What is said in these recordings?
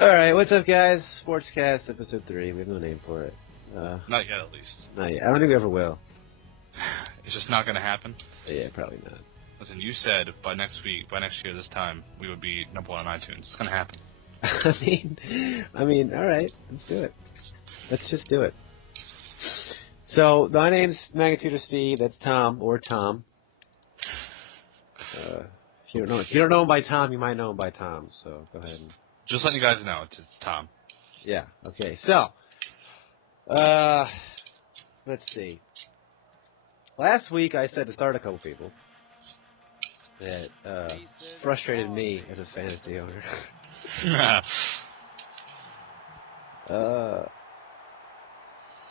Alright, what's up, guys? Sportscast, episode 3. We have no name for it. Not yet, at least. Not yet. I don't think we ever will. It's just not going to happen. Yeah, probably not. Listen, you said by next year this time, we would be number 1 on iTunes. It's going to happen. I mean, alright, let's do it. Let's just do it. So, my name's Magnitude of Steve. That's Tom, or Tom. If you don't know him by Tom, you might know him by Tom, so go ahead and... Just letting you guys know, it's Tom. Yeah, okay. So, let's see. Last week I said to start a couple people that frustrated me as a fantasy owner.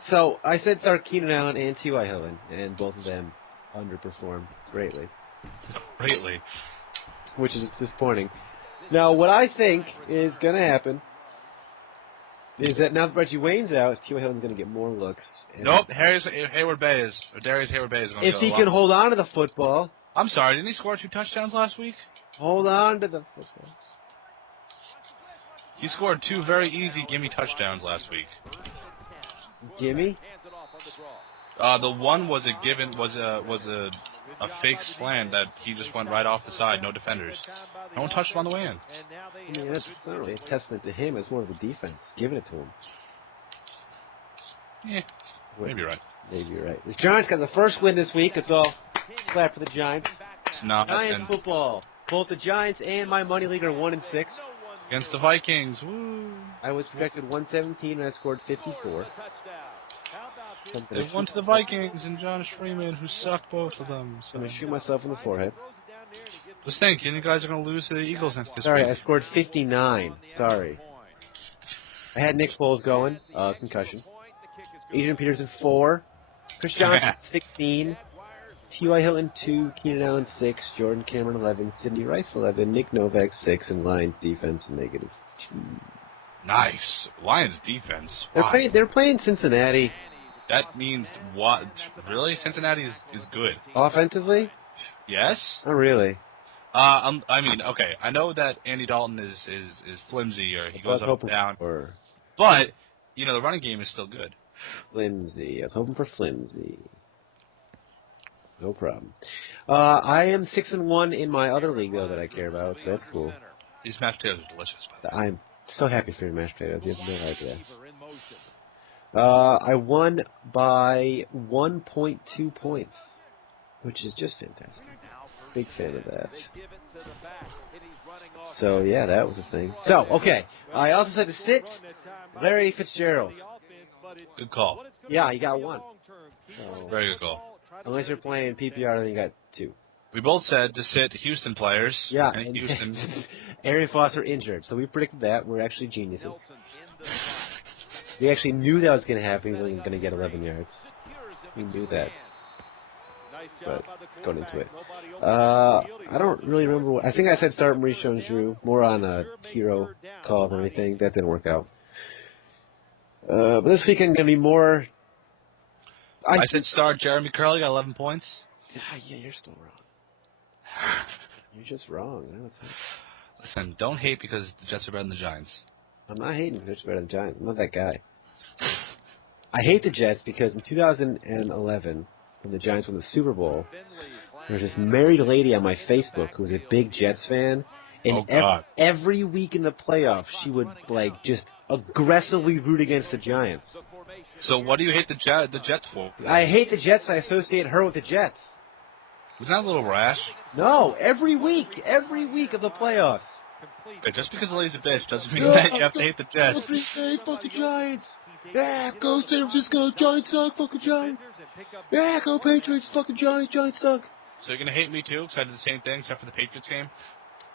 So, I said start Keenan Allen and T.Y. Hilton, and both of them underperformed greatly. Greatly. Which is disappointing. Now, what I think is going to happen is that now that Reggie Wayne's out, T.Y. Hilton's going to get more looks. Nope, Darius Hayward-Bay is going to if he can hold on to the football. I'm sorry, didn't he score 2 touchdowns last week? Hold on to the football. He scored 2 very easy gimme touchdowns last week. Gimme? The one was a fake slant that he just went right off the side, no defenders. No one touched him on the way in. I mean, that's not really a testament to him. It's more of the defense giving it to him. Yeah, maybe you're right. Maybe you're right. The Giants got the first win this week. It's all clap for the Giants. Giants football. Both the Giants and my money league are 1-6. Against the Vikings. Woo! I was projected 117 and I scored 54. They won to the Vikings and Josh Freeman, who sucked both of them. So. I'm going to shoot myself in the forehead. Just think, you guys are going to lose to the Eagles next this Sorry, week. I scored 59. Sorry. I had Nick Foles going, concussion. Adrian Peterson, 4. Chris Johnson, 16. T.Y. Hilton, 2. Keenan Allen, 6. Jordan Cameron, 11. Sidney Rice, 11. Nick Novak, 6. And Lions defense, -2. Nice. Lions defense. They're playing Cincinnati. That means what? Really? Cincinnati is good. Offensively? Yes. Oh, really? I mean, okay. I know that Andy Dalton is flimsy, or he goes up and down. But the running game is still good. Flimsy. I was hoping for flimsy. No problem. I am 6-1 in my other league though that I care about, so that's cool. These mashed potatoes are delicious. I'm so happy for your mashed potatoes. You have no idea. I won by 1.2 points, which is just fantastic. Big fan of that. So, yeah, that was a thing. So, okay. I also said to sit Larry Fitzgerald. Good call. Yeah, he got 1. So, very good call. Unless you're playing PPR, then you got 2. We both said to sit Houston players. Yeah. And Houston. Arian Foster injured, so we predicted that. We're actually geniuses. We actually knew that was going to happen. He's only going to get 11 yards. We knew that. But going into it. I don't really remember. I think I said start Maurice Jones-Drew. More on a hero call than anything. That didn't work out. But this weekend going to be more... I said start Jeremy Curley, got 11 points. Yeah, you're still wrong. You're just wrong. I don't know. Listen, don't hate because the Jets are better than the Giants. I'm not hating because the Jets are better than the Giants. I'm not that guy. I hate the Jets because in 2011, when the Giants won the Super Bowl, there was this married lady on my Facebook who was a big Jets fan, and every week in the playoffs, she would just aggressively root against the Giants. So what do you hate the Jets for? I hate the Jets. I associate her with the Jets. Isn't that a little rash? No, every week of the playoffs. Just because the lady's a bitch doesn't mean that you have to hate the Jets. Fuck the Giants. Yeah, go San Francisco. Giants suck. Fucking Giants. Yeah, go Patriots. Fucking Giants. Giants suck. So you're going to hate me too because I did the same thing except for the Patriots game?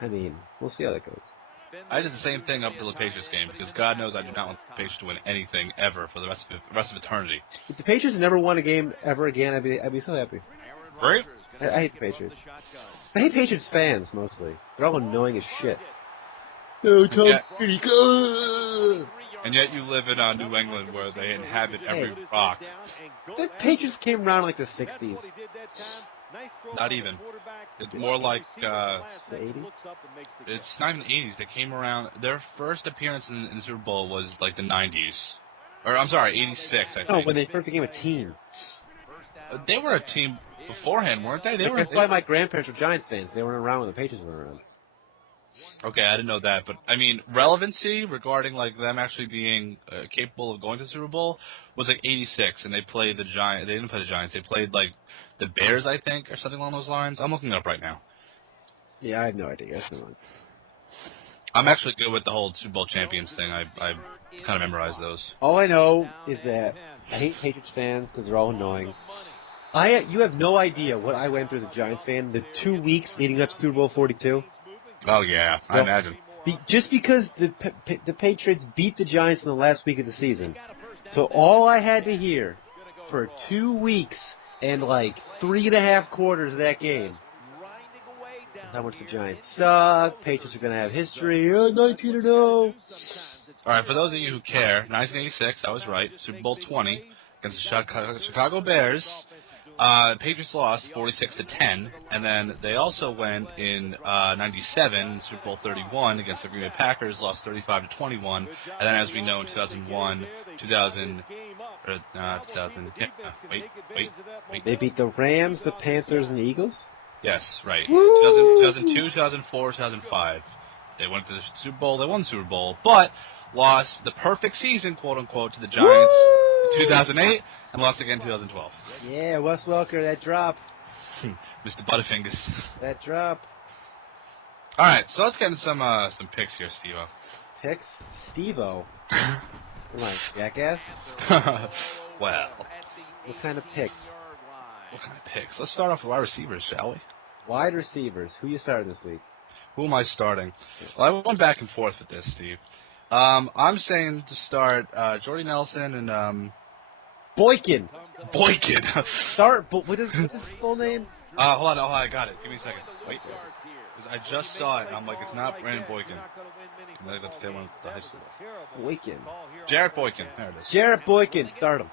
I mean, we'll see how that goes. I did the same thing up until the Patriots game because God knows I do not want the Patriots to win anything ever for the rest of eternity. If the Patriots never won a game ever again, I'd be so happy. Right? I hate the Patriots. I hate Patriots fans mostly. They're all annoying as shit. Oh, Tom Brady, go! And yet you live in New England where they inhabit every rock. The Patriots came around in the 60s. Not even. It's more like The 80s? it's not even the 80s. They came around. Their first appearance in the Super Bowl was like the 90s, or I'm sorry, 86. I think. No, when they first became a team. They were a team beforehand, weren't they? That's why my grandparents were Giants fans. They weren't around when the Patriots were around. Okay, I didn't know that, but I mean, relevancy regarding like them actually being capable of going to the Super Bowl was like 86, and they played the Giants. They didn't play the Giants. They played like the Bears, I think, or something along those lines. I'm looking it up right now. Yeah, I have no idea. That's no one. I'm actually good with the whole Super Bowl champions thing. I kind of memorized those. All I know is that I hate Patriots fans because they're all annoying. You have no idea what I went through as a Giants fan the 2 weeks leading up to Super Bowl 42. Oh yeah, I imagine. Just because the Patriots beat the Giants in the last week of the season. So all I had to hear for 2 weeks and like 3.5 quarters of that game how much the Giants suck, Patriots are going to have history, 19-0. All right, for those of you who care, 1986, I was right, Super Bowl 20 against the Chicago Bears. Patriots lost 46-10, and then they also went in 97, Super Bowl 31 against the Green Bay Packers, lost 35-21, and then as we know in 2001, 2000. They beat the Rams, the Panthers, and the Eagles? Yes, right. 2002, 2004, 2005. They went to the Super Bowl. They won the Super Bowl, but lost the perfect season, quote unquote, to the Giants in 2008, and lost again in 2012. Yeah, Wes Welker, that drop. Mr. Butterfingers. That drop. All right, so let's get into some picks here, Steve-O. Picks? Steve-O? Come on, jackass. Well. What kind of picks? Let's start off with wide receivers, shall we? Wide receivers. Who you starting this week? Who am I starting? Well, I went back and forth with this, Steve. I'm saying to start Jordy Nelson and Boykin. Start. What's his full name? Hold on, I got it. Give me a second. Wait. Because I just saw it, and I'm like, it's not Brandon Boykin. That's the one at the high school. Boykin. Jarrett Boykin. There it is. Jarrett Boykin. Start him.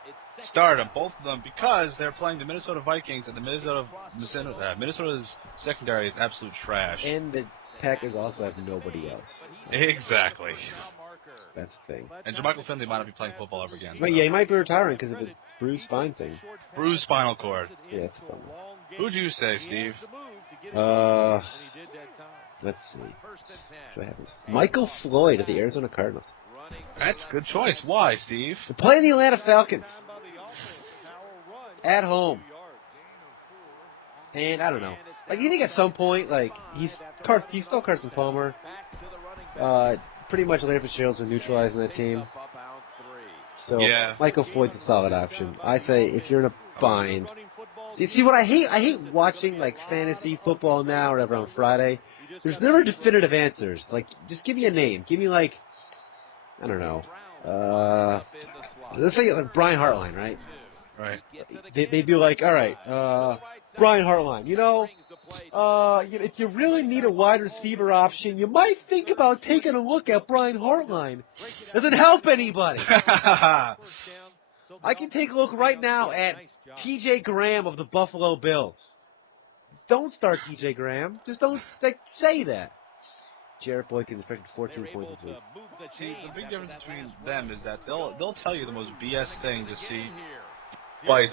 Start them, both of them, because they're playing the Minnesota Vikings, and the Minnesota's secondary is absolute trash. And the Packers also have nobody else. So. Exactly. That's the thing. And Jermichael Finley might not be playing football ever again. But yeah, he might be retiring because of his bruised spine thing. Bruised spinal cord. Yeah, that's a bummer. Who'd you say, Steve? Let's see. What happens? Michael Floyd of the Arizona Cardinals. That's a good choice. Why, Steve? They're playing the Atlanta Falcons. At home. And I don't know. Like, you think at some point, like, he's still Carson Palmer. Pretty much Larry Fitzgerald's been neutralizing that team. So, yeah. Michael Floyd's a solid option. I say, if you're in a bind. See what I hate? I hate watching, like, fantasy football now or whatever on Friday. There's never definitive answers. Like, just give me a name. Give me, like, I don't know. Let's say like Brian Hartline, right? Right. They'd be like, all right, Brian Hartline, if you really need a wide receiver option, you might think about taking a look at Brian Hartline. Doesn't help anybody. I can take a look right now at T.J. Graham of the Buffalo Bills. Don't start T.J. Graham. Just don't say that. Jarrett Boykin is expected 14 points this week. See, the big difference between them is that they'll tell you the most BS thing to see. They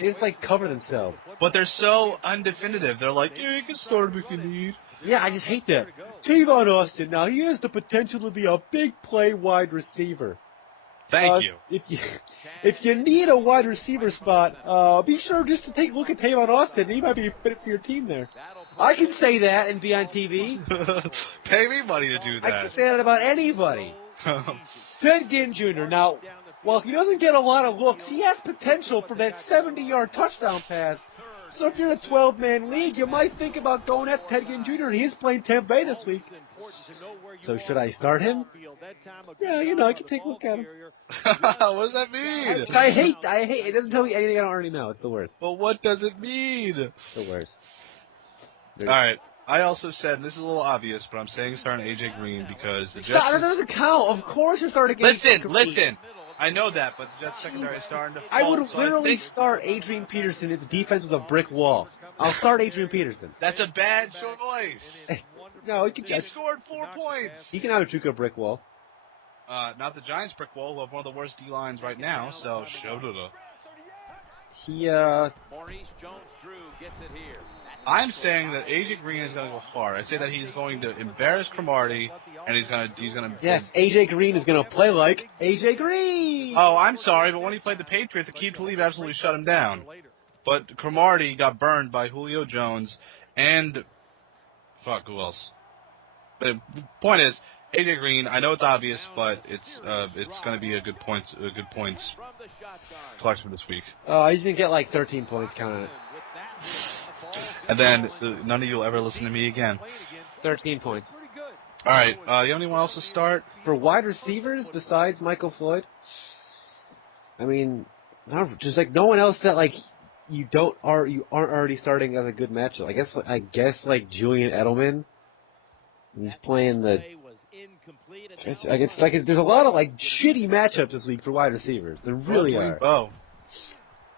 just cover themselves. But they're so undefinitive. They're like, yeah, you can start him if you need. Yeah, I just hate that. Tavon Austin, now he has the potential to be a big play wide receiver. Thank you. If you need a wide receiver spot, be sure just to take a look at Tavon Austin. He might be fit for your team there. I can say that and be on TV. Pay me money to do that. I can say that about anybody. Ted Ginn Jr. Now, while he doesn't get a lot of looks, he has potential for that 70-yard touchdown pass. So if you're in a 12-man league, you might think about going at Ted Ginn Jr. He's playing Tampa Bay this week. So should I start him? Yeah, I can take a look at him. What does that mean? I hate. It doesn't tell me anything I don't already know. It's the worst. But what does it mean? It's the worst. All right. I also said, and this is a little obvious, but I'm saying starting A.J. Green because the Jets... That doesn't count. Of course you're starting against... Listen. I know that, but the Jets secondary is starting to fall. I would so literally I think start Adrian Peterson if the defense was a brick wall. I'll start Adrian Peterson. that's a bad choice. No, he can He just scored 4 points. he can out-juke a brick wall. Not the Giants brick wall, who have one of the worst D-lines right now, so show to the... Maurice Jones-Drew gets it here. I'm saying that AJ Green is going to go far. I say that he's going to embarrass Cromartie, and he's going to. Yes, AJ Green is going to play like AJ Green. Oh, I'm sorry, but when he played the Patriots, Aqib Talib absolutely shut him down. But Cromartie got burned by Julio Jones and who else? But the point is, AJ Green. I know it's obvious, but it's going to be a good points collection for this week. Oh, he's going to get like 13 points, count on it. And then none of you will ever listen to me again. 13 points. All right. You have anyone else to start? For wide receivers besides Michael Floyd? I mean, just like no one else that like you aren't already starting as a good matchup. I guess like Julian Edelman. He's playing the. It's like there's a lot of like shitty matchups this week for wide receivers. There really are.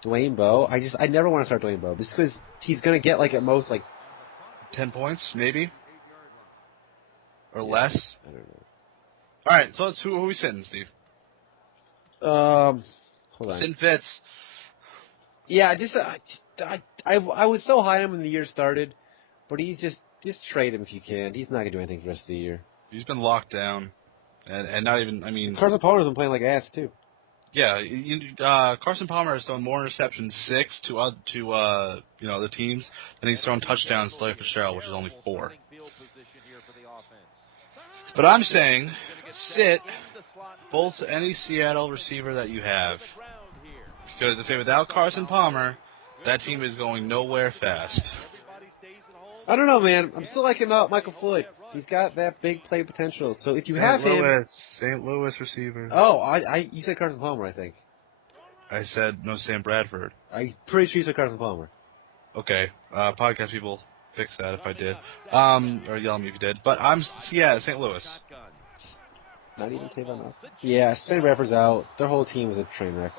Dwayne Bowe. I never want to start Dwayne Bowe just because he's gonna get like at most like 10 points, maybe, or less. I don't know. All right, so who are we sitting, Steve? Hold on. Sitting Fitz. Yeah, I was so high on him when the year started, but he's just trade him if you can. He's not gonna do anything for the rest of the year. He's been locked down, and not even. I mean, Carson Palmer's been playing like ass too. Yeah, Carson Palmer has thrown more interceptions, 6 to other teams, than he's thrown touchdowns to Larry Fitzgerald, which is only 4. But I'm saying, sit both any Seattle receiver that you have, because I say without Carson Palmer, that team is going nowhere fast. I don't know, man. I'm still liking Michael Floyd. He's got that big play potential. So if you have him, St. Louis receiver. Oh, you said Carson Palmer, I think. I said no, Sam Bradford. I'm pretty sure you said Carson Palmer. Okay, podcast people, fix that if I did, or yell at me if you did. But St. Louis. Not even Tavon Austin. Yeah, St. Bradford's out. Their whole team was a train wreck.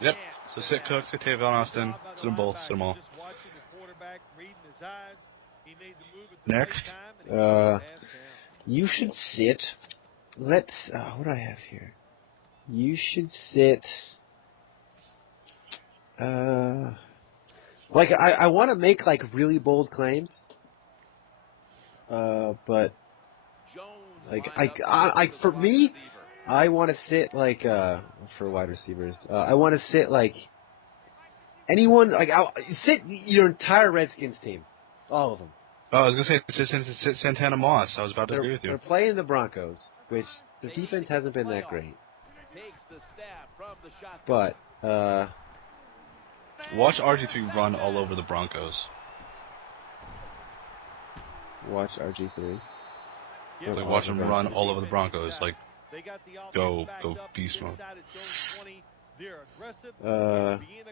Yep. So sit Cooks, sit Tavon Austin, sit them both, sit them all. Next. You should sit. What do I have here? You should sit. Like I want to make like really bold claims. But like for me, I want to sit like for wide receivers. I want to sit like anyone like sit your entire Redskins team, all of them. Oh, I was going to say sit Santana Moss. I was about to agree with you. They're playing the Broncos, which their defense hasn't been that great. But, watch RG3 run all over the Broncos. Watch RG3. Like, watch him run all over the Broncos. Like, go beast mode.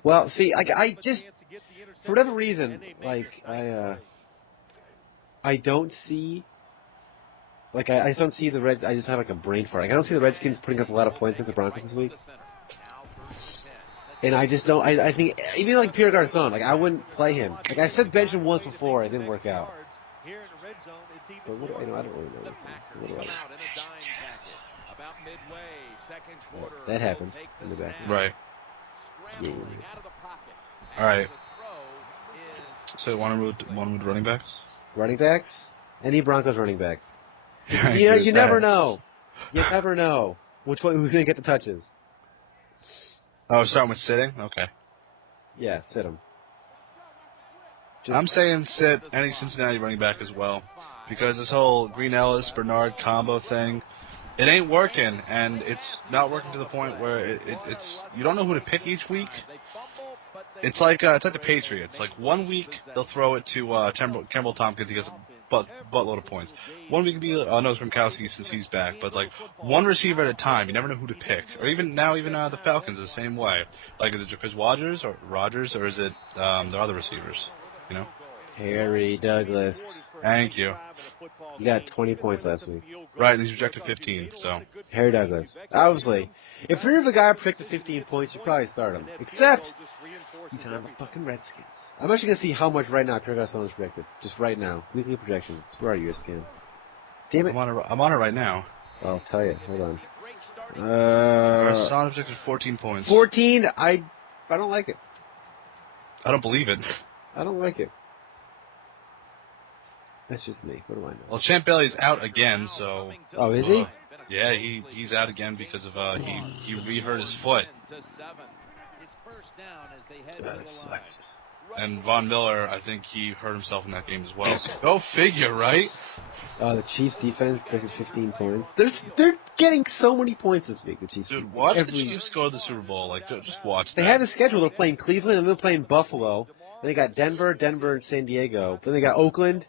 Well, see, I just, for whatever reason, like, I don't see, like, I just don't see the Reds. I just have like a brain fart. Like, I don't see the Redskins putting up a lot of points against the Broncos this week. And I just don't. I think even like Pierre Garçon, like I wouldn't play him. Like I said, bench him once before, it didn't work out. But what do I know? I don't really know. So what do I know? That happened in the back. Right. Yeah. All right. So one with running backs. Running backs? Any Broncos running back? You never know. You never know who's going to get the touches. Oh, starting with sitting? Okay. Yeah, sit him. I'm saying sit any Cincinnati running back as well, because this whole Green Ellis Bernard combo thing, it ain't working, and it's not working to the point where it's you don't know who to pick each week. It's like the Patriots. Like 1 week they'll throw it to Campbell Tompkins. He gets a buttload of points. 1 week it'll be Nose Gronkowski since he's back. But it's like one receiver at a time. You never know who to pick. Or even the Falcons are the same way. Like is it Chris Rogers or is it the other receivers? You know? Harry Douglas. Thank you. He got 20 points last week. Right, and he's projected 15, so. Harry Douglas. Obviously, if you're a guy projected 15 points, you probably start him. Except, he's on the fucking Redskins. I'm actually going to see how much right now Kirk Cousins projected. Just right now. Weekly projections. Where are you, ESPN? Damn it. I'm on it right now. I'll tell you. Hold on. Son projected 14 points. 14? I don't like it. I don't believe it. I don't like it. That's just me. What do I know? Well, Champ Bailey's out again, so. Oh, is he? Yeah, he's out again because of he re-hurt his foot. That sucks. And Von Miller, I think he hurt himself in that game as well. So go figure, right? The Chiefs defense projected 15 points. They're getting so many points this week. The Chiefs. Dude, watch the Chiefs go to the Super Bowl. Like, just watch. They have the schedule. They're playing Cleveland and they're playing Buffalo. Then they got Denver, and San Diego. Then they got Oakland,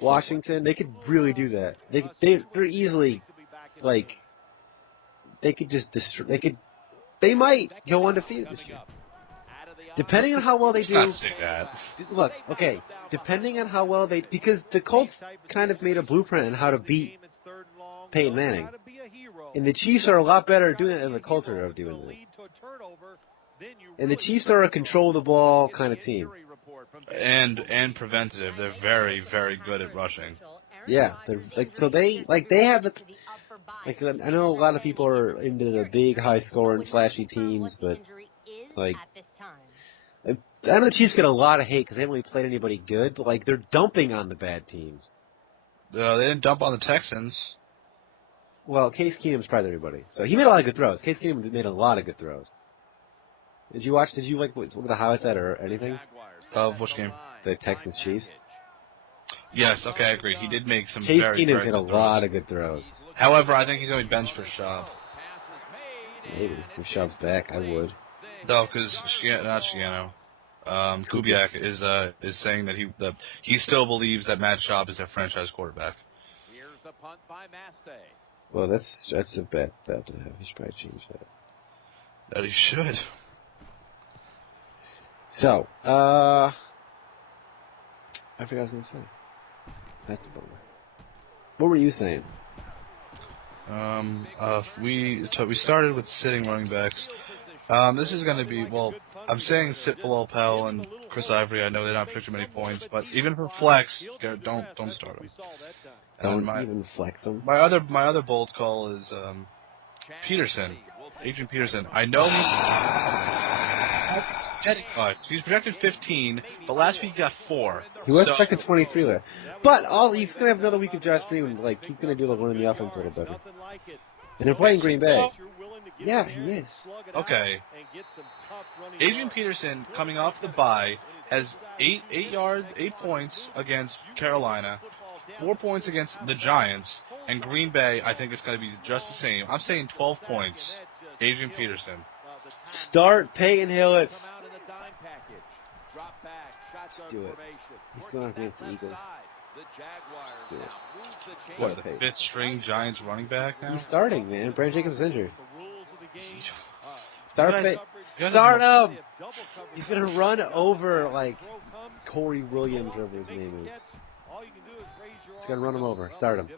Washington. They could really do that. They're easily, like, they could just destroy. They might go undefeated this year. Depending on how well they do. Not say that. Look, okay. Depending on how well because the Colts kind of made a blueprint on how to beat Peyton Manning, and the Chiefs are a lot better at doing it than the Colts are doing it. And the Chiefs are a control the ball kind of team. And preventative. They're very, very good at rushing. Yeah, they're they have the. Like, I know a lot of people are into the big, high-scoring, flashy teams, but like. I know the Chiefs get a lot of hate because they haven't really played anybody good, but, like, they're dumping on the bad teams. They didn't dump on the Texans. Well, Case Keenum's tried everybody. So he made a lot of good throws. Case Keenum made a lot of good throws. Did you look at the highlights of that or anything? Of which game? The Texans-Chiefs. Yes, okay, I agree. He did make some Case very, Keenum's very hit a good lot throws. of good throws. However, I think he's going to be benched for Schaub. Maybe. If Schaub's back, I would. No, because Kubiak is saying that he still believes that Matt Schaub is their franchise quarterback. Here's the punt by Maste. Well, that's a bad to have. He should probably change that. That he should. So, I forgot what I was going to say. That's a bummer. What were you saying? We started with sitting running backs. This is going to be, well, I'm saying sit below Powell and Chris Ivory. I know they're not predicting many points, but even for flex, don't start them. Don't even flex them. My other bold call is Peterson, Adrian Peterson. I know he's projected 15, but last week he got 4. He was projected 23 last. But he's going to have another week of Josh Freeman. Like, he's going to do the one in the offense a little better. And they're playing Green Bay. Yeah, he is. Okay. Adrian Peterson, coming off the bye, has 8 points against Carolina, 4 points against the Giants, and Green Bay, I think it's going to be just the same. I'm saying 12 points. Adrian Peterson. Start Peyton Hillis. Let's do it. He's going against the Eagles. Let's do it. What, the 5th string Giants running back now? He's starting, man. Brandon Jacobs is injured. Start him! He's going to run over, like, Corey Williams, whatever his name is. He's going to run him over. Start him.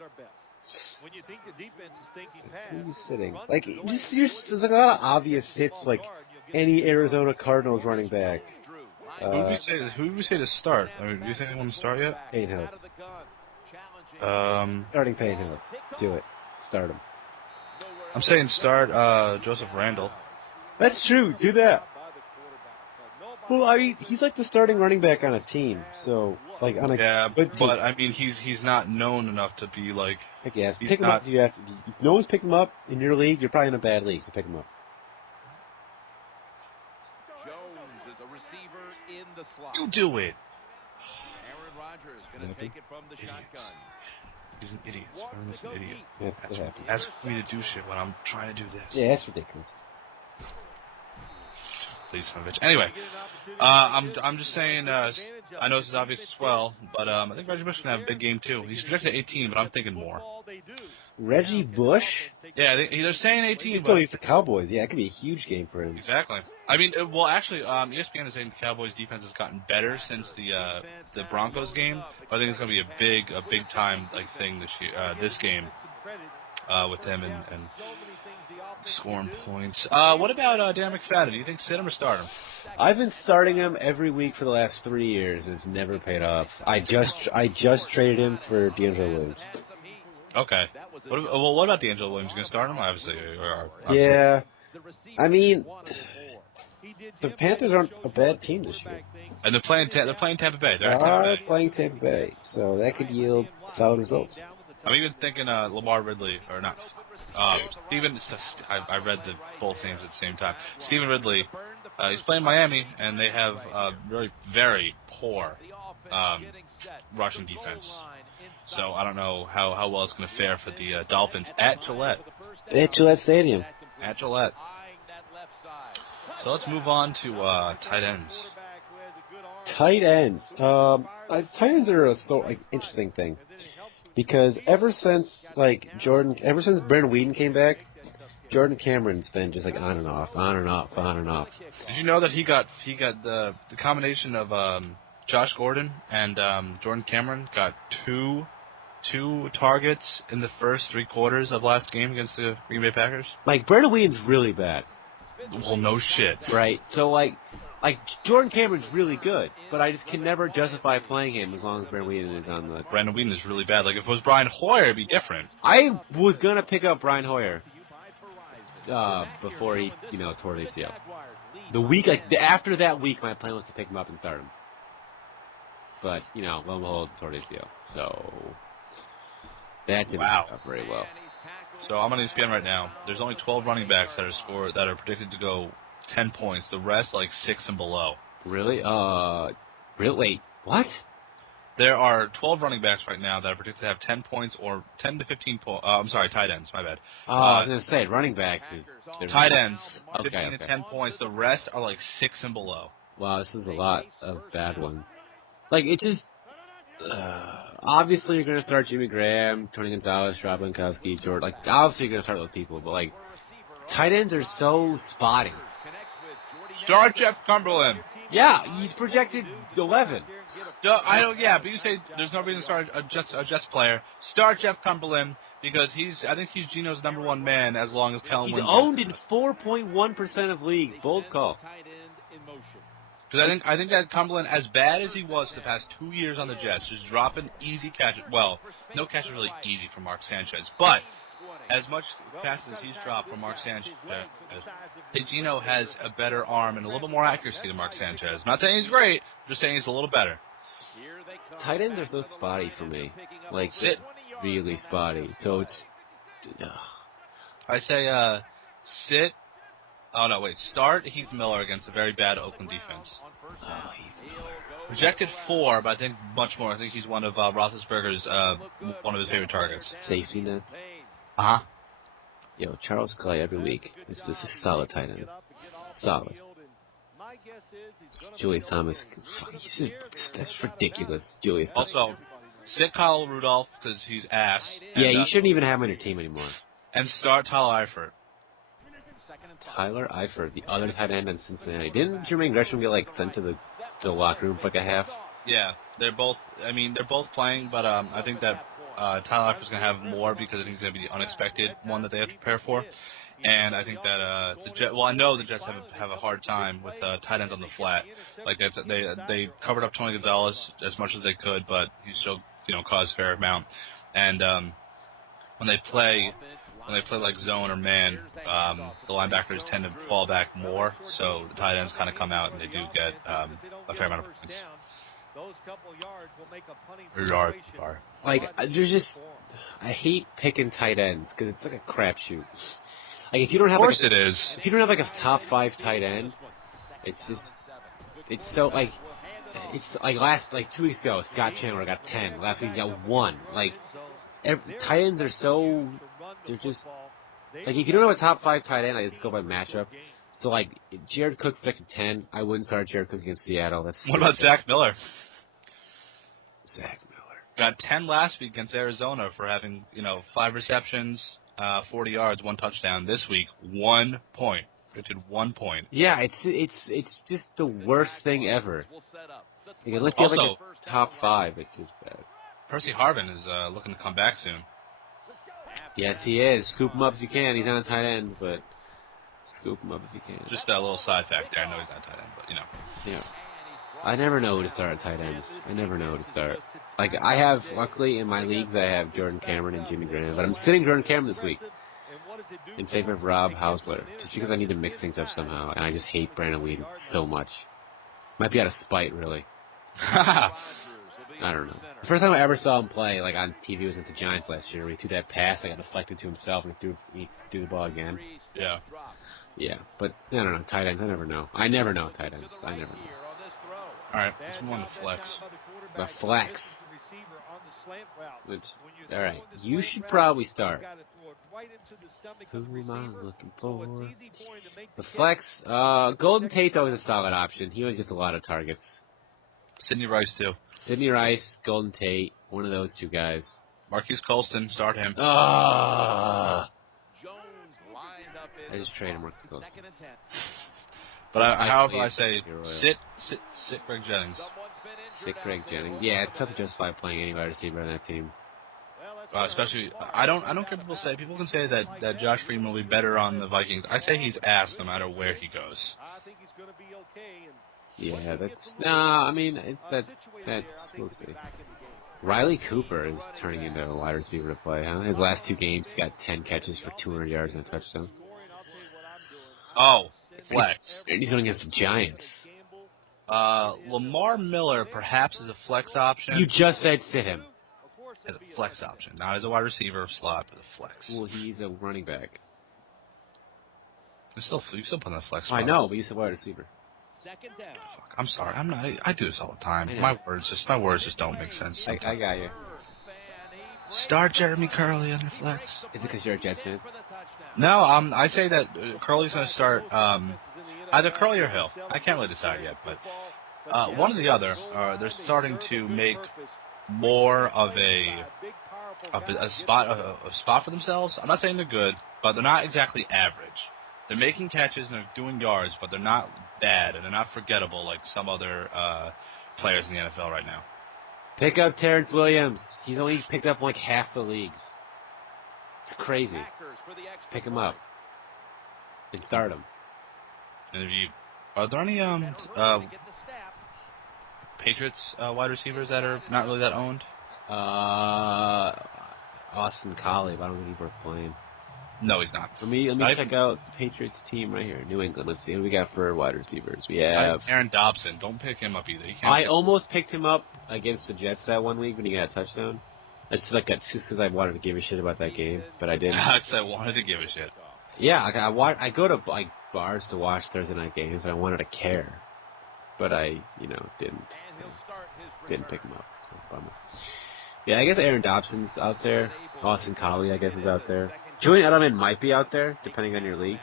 Who's sitting? Like, there's like a lot of obvious hits, like any Arizona Cardinals running back. Who would we say to start? I mean, do you think they want to start yet? Payne Hills. Starting Payne Hills. Do it. Start him. I'm saying start Joseph Randall. That's true. Do that. Well, I mean, he's like the starting running back on a team, so like on a good team. But I mean, he's not known enough to be like. I guess pick him up. If no one's picked him up in your league, you're probably in a bad league, so pick him up. Jones is a receiver in the slot. You do it. Aaron Rodgers going to take it from the shotgun. He's an idiot. Aaron's an idiot. That's what happens. Ask me to do shit when I'm trying to do this. Yeah, that's ridiculous. Please, son of a bitch. Anyway, I'm just saying. I know this is obvious as well, but I think Reggie Bush's gonna have a big game too. He's projected 18, but I'm thinking more. Reggie Bush? Yeah, they're saying 18. He's going against the Cowboys. Yeah, it could be a huge game for him. Exactly. I mean, well, actually, ESPN is saying the Cowboys' defense has gotten better since the Broncos game. But I think it's going to be a big time thing this game, with him and scoring points. What about Dan McFadden? Do you think sit him or start him? I've been starting him every week for the last 3 years, and it's never paid off. I just traded him for D'Angelo Williams. Okay. What about D'Angelo Williams? You going to start him? Obviously. Yeah. I mean, the Panthers aren't a bad team this year. And they're playing Tampa Bay. They are playing Tampa Bay, so that could yield solid results. I'm even thinking Lamar Ridley, or not. Steven, I read the both names at the same time. Steven Ridley, he's playing Miami, and they have very, very poor rushing defense. So I don't know how well it's going to fare for the Dolphins at Gillette. At Gillette Stadium. At Gillette. So let's move on to tight ends. Tight ends. Tight ends are a interesting thing. Because ever since Brandon Weeden came back, Jordan Cameron's been just on and off. Did you know that he got the combination of Josh Gordon and Jordan Cameron got two targets in the first 3 quarters of last game against the Green Bay Packers? Brandon Weeden's really bad. Well, no shit. Right. So Jordan Cameron's really good, but I just can never justify playing him as long as Brandon Weeden is on the... Brandon Weeden is really bad. If it was Brian Hoyer, it'd be different. I was going to pick up Brian Hoyer before he, tore the ACL. The week, after that week, my plan was to pick him up and start him. But, lo and behold, tore the ACL. So, that didn't work out very well. So I'm on ESPN right now. There's only 12 running backs that are predicted to go 10 points. The rest 6 and below. Really? Wait, what? There are 12 running backs right now that are predicted to have 10 points or 10 to 15 points. I'm sorry, tight ends. My bad. I was going to say, running backs is... Tight ends, 15 okay. to 10 points. The rest are 6 and below. Wow, this is a lot of bad ones. It just... obviously, you're going to start Jimmy Graham, Tony Gonzalez, Rob Gronkowski, Jordan. Obviously, you're going to start those people, but, tight ends are so spotty. Start Jeff Cumberland. Yeah, he's projected 11. Yeah, but you say there's no reason to start a Jets player. Start Jeff Cumberland because I think he's Geno's #1 man as long as Kellen Winslow. He's owned in 4.1% of leagues. Bold call. Because I think that Cumberland, as bad as he was the past 2 years on the Jets, just dropping easy catches. Well, no catch is really easy for Mark Sanchez, but as much passes as he's dropped from Mark Sanchez, Geno has a better arm and a little bit more accuracy than Mark Sanchez. I'm not saying he's great, I'm just saying he's a little better. Tight ends are so spotty for me. Sit. Really spotty. So it's... I say sit. Oh, no, wait. Start Heath Miller against a very bad Oakland defense. Oh, Heath Miller. Projected 4, but I think much more. I think he's one of Roethlisberger's, one of his favorite targets. Safety nets? Uh-huh. Yo, Charles Clay every week. This is a solid tight end. Solid. Julius Thomas. That's ridiculous, Julius Thomas. Also, sit Kyle Rudolph because he's ass. Yeah, you shouldn't even have him on your team anymore. And start Tyler Eifert. Tyler Eifert, the other tight end in Cincinnati. Didn't Jermaine Gresham get sent to the locker room for a half? Yeah, they're both playing, but I think that Tyler Eifert's going to have more because I think he's going to be the unexpected one that they have to prepare for. And I think that I know the Jets have a hard time with tight ends on the flat. They covered up Tony Gonzalez as much as they could, but he still caused a fair amount. And when they play zone or man, the linebackers tend to fall back more, so the tight ends kind of come out and they do get a fair amount of points. There's just... I hate picking tight ends because it's a crapshoot. If you don't have... Of course it is. If you don't have a top 5 tight end, it's just... It's so, it's 2 weeks ago, Scott Chandler got 10. Last week he got 1. Tight ends are so... They're just... if you don't have a top 5 tight end, I just go by matchup. So, Jared Cook projected 10. I wouldn't start Jared Cook against Seattle. What about Zach Miller? Zach Miller. Got 10 last week against Arizona for having, 5 receptions, 40 yards, 1 touchdown. This week, 1 point. It did 1 point. Yeah, it's just the worst thing ever. Like, unless you have like a top 5, it's just bad. Percy Harvin is looking to come back soon. Yes, he is. Scoop him up if you can. He's on a tight end, but scoop him up if you can. Just that little side fact there. I know he's not a tight end, but Yeah. I never know who to start at tight ends. I never know who to start. Like, I have, luckily, in my leagues, I have Jordan Cameron and Jimmy Graham, but I'm sitting Jordan Cameron this week in favor of Rob Hausler, just because I need to mix things up somehow, and I just hate Brandon Weeden so much. Might be out of spite, really. I don't know. The first time I ever saw him play, like, on TV was at the Giants last year, where he threw that pass, I got deflected to himself, and he threw the ball again. Yeah. Yeah, but, I don't know, tight ends, I never know. I never know tight ends. I never know. All right, let's move on to flex. The flex. All right, you should probably start. Who am I looking for? The flex. Golden Tate's always a solid option. He always gets a lot of targets. Sidney Rice, too. Sidney Rice, Golden Tate, one of those two guys. Marquise Colston, start him. I just traded Marquise Colston. But however I say, sit Greg Jennings. Sit Greg Jennings. Yeah, it's tough to justify playing any wide receiver on that team. Especially, I don't care what people say. People can say that Josh Freeman will be better on the Vikings. I say he's ass no matter where he goes. Yeah, that's we'll see. Riley Cooper is turning into a wide receiver to play, huh? His last 2 games, he got 10 catches for 200 yards and a touchdown. Oh, flex. And he's going against the Giants. Lamar Miller perhaps is a flex option. You just said sit him. As a flex option, not as a wide receiver slot, but a flex. Well, he's a running back. You still put on the flex. I know, but you said wide receiver. Fuck, I'm sorry. I'm not. I do this all the time. My words just don't make sense. I got you. Start Jeremy Curley on your flex. Is it because you're a Jets fan? No, I say that Curley's going to start either Curley or Hill. I can't really decide yet, but one or the other. They're starting to make more of a spot for themselves. I'm not saying they're good, but they're not exactly average. They're making catches and they're doing yards, but they're not bad and they're not forgettable like some other players in the NFL right now. Pick up Terrence Williams. He's only picked up like half the leagues. It's crazy. Pick him up and start him. And are there any Patriots wide receivers that are not really that owned? Austin Collie, but I don't think he's worth playing. No, he's not. Let me check out the Patriots team right here, New England. Let's see what we got for wide receivers. We have Aaron Dobson. Don't pick him up either. I almost picked him up against the Jets that one week when he got a touchdown. Just because I wanted to give a shit about that game, but I didn't. Because I wanted to give a shit. Yeah, I go to bars to watch Thursday night games, and I wanted to care, but I didn't pick him up. So bummer. Yeah, I guess Aaron Dobson's out there. Austin Collie, I guess, is out there. Julian Edelman might be out there, depending on your league.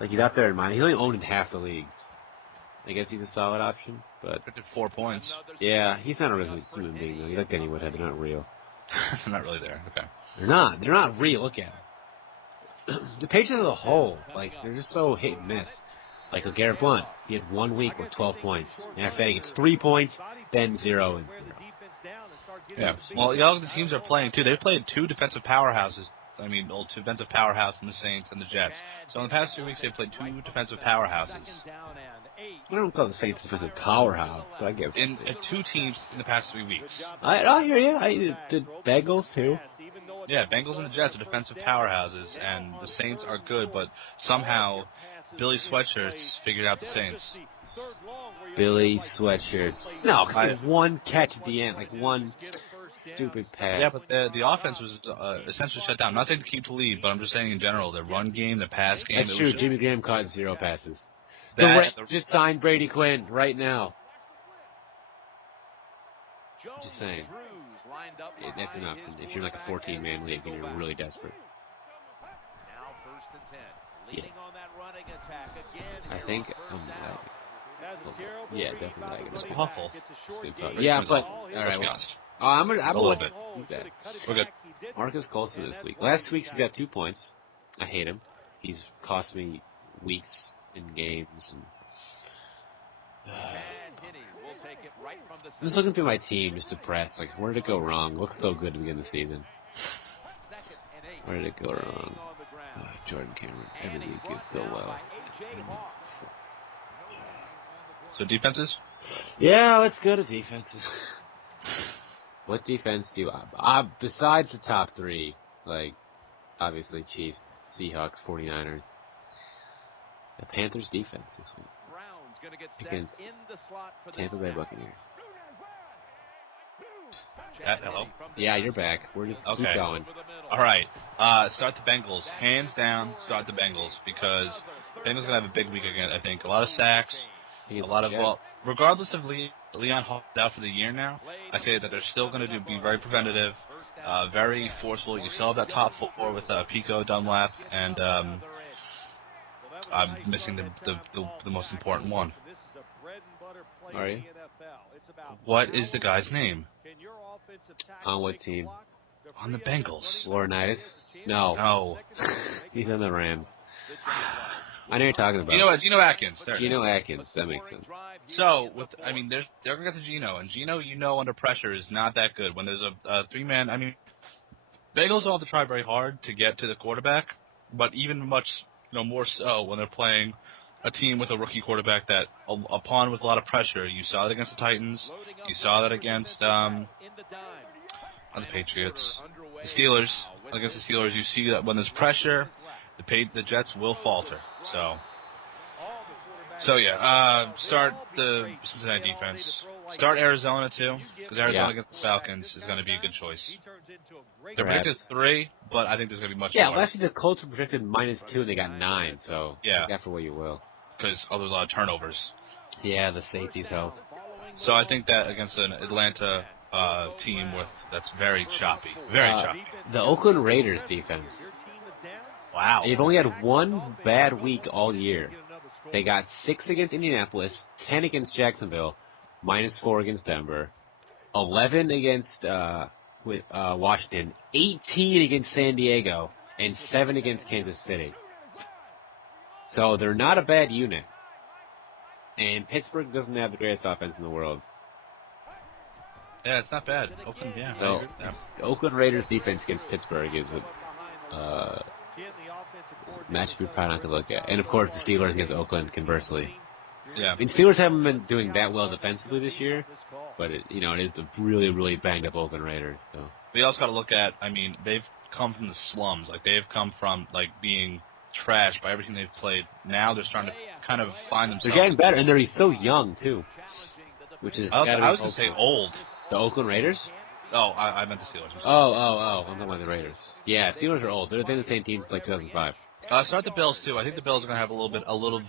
Like, he's out there in mine. He's only owned in half the leagues. I guess he's a solid option, but... 4 points. Yeah, he's not a real human being, though. He's like Danny Woodhead. They're not real. They're not really there. Okay. They're not real. Look at them. The Patriots as a whole, like, they're just so hit and miss. Like, Garrett Blount, he had 1 week with 12 points. After that, he gets 3 points, then 0 and 0. Yeah. Well, the teams are playing, too. They've played 2 defensive powerhouses. I mean, old defensive powerhouse in the Saints and the Jets. So in the past 2 weeks, they've played 2 defensive powerhouses. I don't call the Saints a defensive powerhouse, but I get in 2 teams in the past 3 weeks. I hear you. The Bengals, too. Yeah, Bengals and the Jets are defensive powerhouses, and the Saints are good, but somehow Billy Sweatshirts figured out the Saints. Billy Sweatshirts. No, because he had 1 catch at the end, like 1 stupid pass. Yeah, but the offense was essentially shut down. I'm not saying to keep the lead, but I'm just saying in general, the run game, the pass game. That's true. Jimmy Graham caught 0 passes. Just sign Brady Quinn right now. Just saying. That's an option. If you're like a 14-man league and you're really desperate. Yeah. I think I'm lagging. Yeah, definitely lagging. It's awful. Yeah, but all right. I'm a little bit. That. We're good. Marcus Colston this week. Last week he's got 2 points. I hate him. He's cost me weeks in games. And, I'm just looking through my team, just depressed. Like, where did it go wrong? It looks so good to begin the season. Where did it go wrong? Jordan Cameron. Every week it's so well. So defenses? Yeah, let's go to defenses. What defense do you have? Besides the top 3, like, obviously Chiefs, Seahawks, 49ers. The Panthers defense this week against Tampa Bay Buccaneers. Hello? Yeah, you're back. We're just keep going. All right. Start the Bengals. Hands down, start the Bengals because Bengals going to have a big week again, I think. A lot of sacks. A lot of, regardless of Leon Hall out for the year now, I say that they're still going to be very preventative, very forceful. You still have that top 4 with Pico, Dunlap, and I'm missing the most important one. Are you? What is the guy's name? On what team? On the Bengals. Laurinaitis? No. He's on the Rams. I know you're talking about. Geno Atkins. Geno Atkins. That makes sense. So, they're going to get to Geno, and Geno, under pressure is not that good. When there's a 3-man, Bengals don't have to try very hard to get to the quarterback, but even much more so when they're playing a team with a rookie quarterback that, upon with a lot of pressure, you saw it against the Titans, you saw that against the Patriots, the Steelers. Against the Steelers, you see that when there's pressure, the Jets will falter. So yeah, start the Cincinnati defense. Start Arizona too, because Arizona against the Falcons is going to be a good choice. They're predicted 3, but I think there's going to be much more. Yeah, last week the Colts were predicted -2 and they got 9. So take that for what you will. Because there's a lot of turnovers. Yeah, the safeties help. So I think that against an Atlanta team that's very choppy, choppy. The Oakland Raiders defense. Wow. They've only had 1 bad week all year. They got 6 against Indianapolis, 10 against Jacksonville, -4 against Denver, 11 against Washington, 18 against San Diego, and 7 against Kansas City. So they're not a bad unit. And Pittsburgh doesn't have the greatest offense in the world. Yeah, it's not bad. Oakland, yeah. So the Oakland Raiders defense against Pittsburgh is a match we're probably not going to look at. And, of course, the Steelers against Oakland, conversely. Yeah. Steelers haven't been doing that well defensively this year, but it is the really, really banged-up Oakland Raiders. So we also got to look at, they've come from the slums. Like, they've come from, being trashed by everything they've played. Now they're starting to kind of find themselves. They're getting better, and they're so young, too, which is I was going to say old. The Oakland Raiders? Oh, I meant the Steelers. I'm talking about the Raiders. Yeah, Steelers are old. They've been the same team since 2005. Start the Bills too. I think the Bills are going to have a little.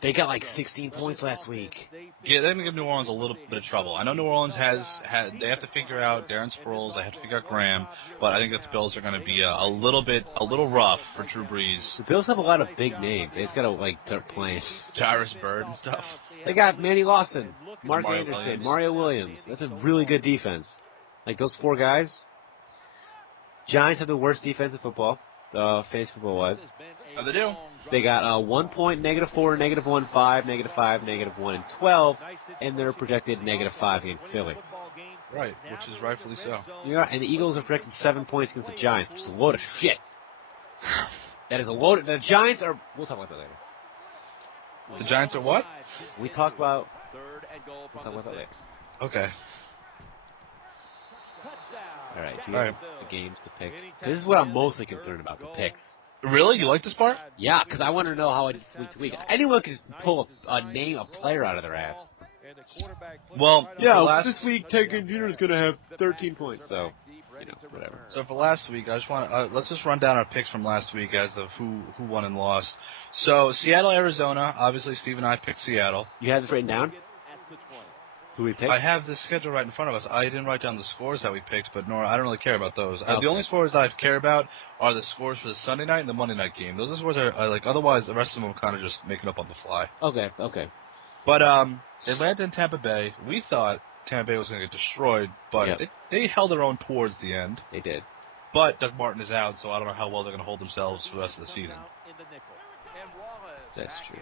They got 16 points last week. Yeah, they're going to give New Orleans a little bit of trouble. I know New Orleans they have to figure out Darren Sproles. They have to figure out Graham, but I think that the Bills are going to be a little rough for Drew Brees. The Bills have a lot of big names. They just got to start playing. Jairus Byrd and stuff. They got Manny Lawson, Mark Anderson, Mario Williams. That's a really good defense. Those 4 guys. Giants have the worst defense in football. Fantasy football was. How they do? They got 1 point, -4, -1, 5, -5, -1, and 12, and they're projected -5 against Philly. Right, which is rightfully so. Yeah, and the Eagles are projected 7 points against the Giants, which is a load of shit. That is a load. The Giants are. We'll talk about that later. The Giants are what? We'll talk about that later. Okay. All right, do you have the games to pick? This is what I'm mostly concerned about, the picks. Really? You like this part? Yeah, because I want to know how it is week to week. Anyone can pull a name, a player out of their ass. Well, this week, Taken Jr. is going to have 13 points, so, whatever. So for last week, I just want let's just run down our picks from last week as of who won and lost. So, Seattle, Arizona, obviously Steve and I picked Seattle. You have this written down? Who we picked? I have the schedule right in front of us. I didn't write down the scores that we picked, but Nora, I don't really care about those. The only scores I care about are the scores for the Sunday night and the Monday night game. Those scores are otherwise the rest of them are kind of just making up on the fly. Okay. But Atlanta and Tampa Bay, we thought Tampa Bay was going to get destroyed, but they held their own towards the end. They did. But Doug Martin is out, so I don't know how well they're going to hold themselves for the rest of the season. That's true.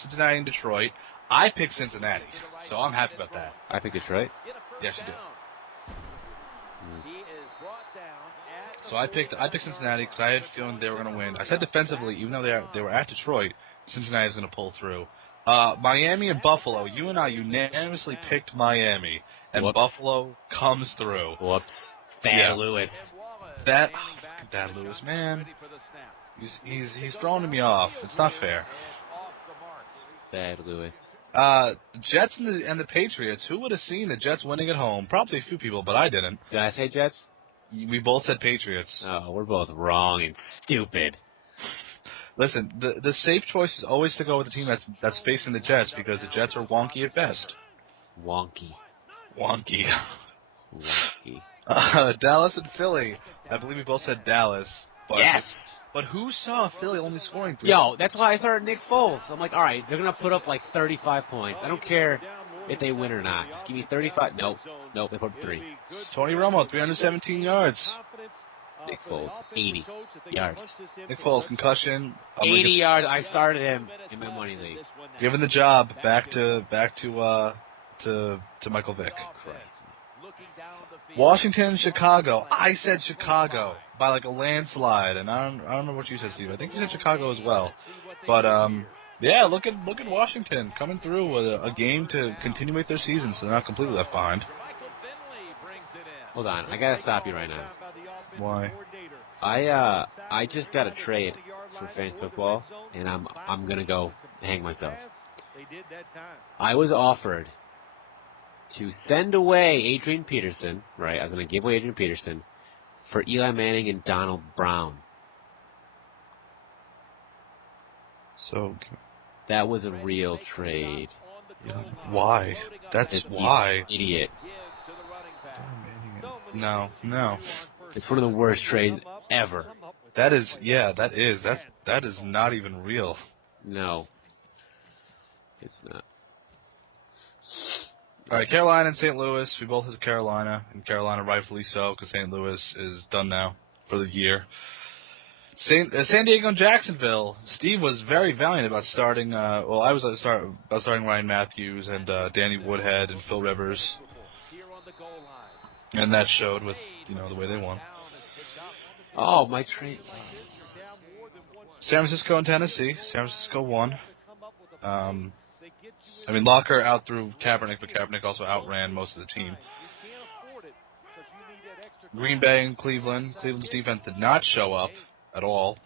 Cincinnati and Detroit. I picked Cincinnati, so I'm happy about that. I picked Detroit. Yes, you did. So I picked Cincinnati because I had a feeling they were going to win. I said defensively, even though they were at Detroit, Cincinnati is going to pull through. Miami and Buffalo. You and I unanimously picked Miami, and Buffalo comes through. Whoops. Thad Lewis. Thad Lewis, man. He's throwing me off. It's not fair. Thad Lewis. Jets and the Patriots. Who would have seen the Jets winning at home? Probably a few people, but I didn't. Did I say Jets? We both said Patriots. Oh, we're both wrong and stupid. Listen, the safe choice is always to go with the team that's facing the Jets because the Jets are wonky at best. Wonky. Dallas and Philly. I believe we both said Dallas. But, yes! But who saw Philly only scoring 3? Yo, that's why I started Nick Foles. I'm like, all right, they're going to put up like 35 points. I don't care if they win or not. Just give me 35. Nope, they put up 3. Tony Romo, 317 yards. To Nick Foles. 80 yards. Nick Foles, concussion. 80 yards. I started him in my money league. Given the job back to Michael Vick. Christ. Washington, Chicago. I said Chicago by like a landslide, and I don't know what you said, Steve. I think you said Chicago as well. But yeah, look at Washington coming through with a game to continuate their season, so they're not completely left behind. Hold on, I gotta stop you right now. Why? I just got a trade for fantasy football, and I'm gonna go hang myself. I was offered to send away Adrian Peterson, right? I was gonna give away Adrian Peterson for Eli Manning and Donald Brown. So that was a real trade. Why? That's why. Idiot. No. It's one of the worst trades ever. That is not even real. No. It's not. All right, Carolina and St. Louis. We both have Carolina, and Carolina rightfully so, because St. Louis is done now for the year. San Diego and Jacksonville. Steve was very valiant about starting. I was about starting Ryan Matthews and Danny Woodhead and Phil Rivers, and that showed with the way they won. Oh, my trade. San Francisco and Tennessee. San Francisco won. Locker out through Kaepernick, but Kaepernick also outran most of the team. Green Bay and Cleveland. Cleveland's defense did not show up at all.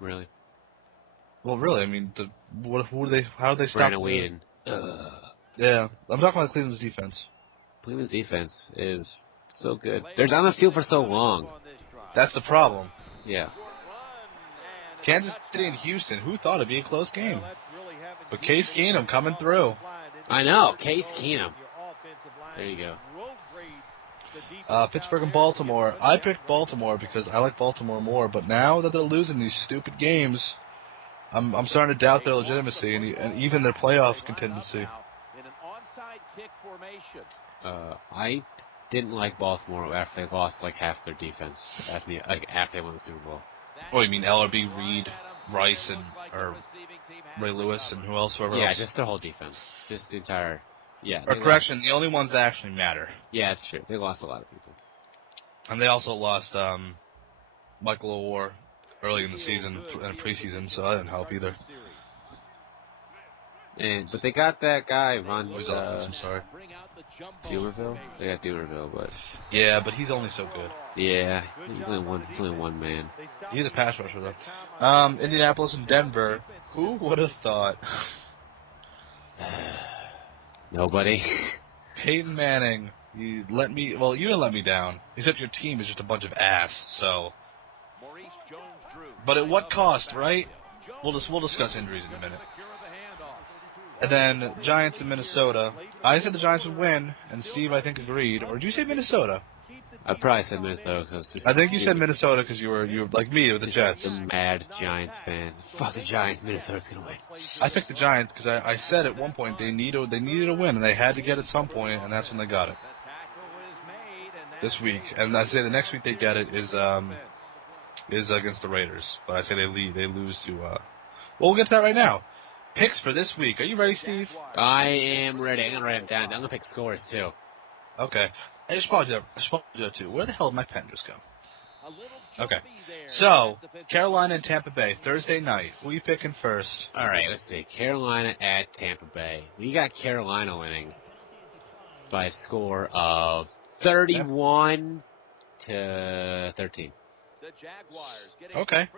Really? Well, really. How did they stop? Brandon Whedon. Yeah, I'm talking about Cleveland's defense. Cleveland's defense is still good. They're on the field for so long. That's the problem. Yeah. Kansas City and Houston. Who thought it'd be a close game? But Case Keenum coming through. I know, Case Keenum. There you go. Pittsburgh and Baltimore. I picked Baltimore because I like Baltimore more, but now that they're losing these stupid games, I'm starting to doubt their legitimacy and even their playoff contingency. I didn't like Baltimore after they lost like half their defense after they won the Super Bowl. Oh, you mean LRB, Reed, Rice, or Ray Lewis, and who else? Whoever else? Yeah, just their whole defense. Just the entire... Yeah. Or correction, the only ones that actually matter. Yeah, that's true. They lost a lot of people. And they also lost Michael Orr early in the season, in preseason, so that didn't help either. But they got that guy, Ron. I'm sorry. Dumerville? They got Dumerville, but... Yeah, but he's only so good. Yeah, he's only one man. He's a pass rusher, though. Indianapolis and Denver. Who would have thought? Nobody. Peyton Manning, you didn't let me down. Except your team is just a bunch of ass, so. But at what cost, right? We'll discuss injuries in a minute. And then Giants and Minnesota. I said the Giants would win, and Steve, I think, agreed. Or did you say Minnesota? I probably said Minnesota because it's just I think you said stupid. Minnesota because you were like me with the Just Jets. the mad Giants fans. Fuck the Giants. Minnesota's gonna win. I picked the Giants because I said at one point they needed a win and they had to get it at some point, and that's when they got it this week. And I say the next week they get it is against the Raiders, but I say they lose to. Well, we'll get to that right now. Picks for this week. Are you ready, Steve? I am ready. I'm gonna write them down. I'm gonna pick scores too. Okay. I should probably do that too. Where the hell did my pen just go? Okay. So, Carolina and Tampa Bay, Thursday night. Who are you picking first? All right, let's see. Carolina at Tampa Bay. We got Carolina winning by a score of 31 to 13. Okay.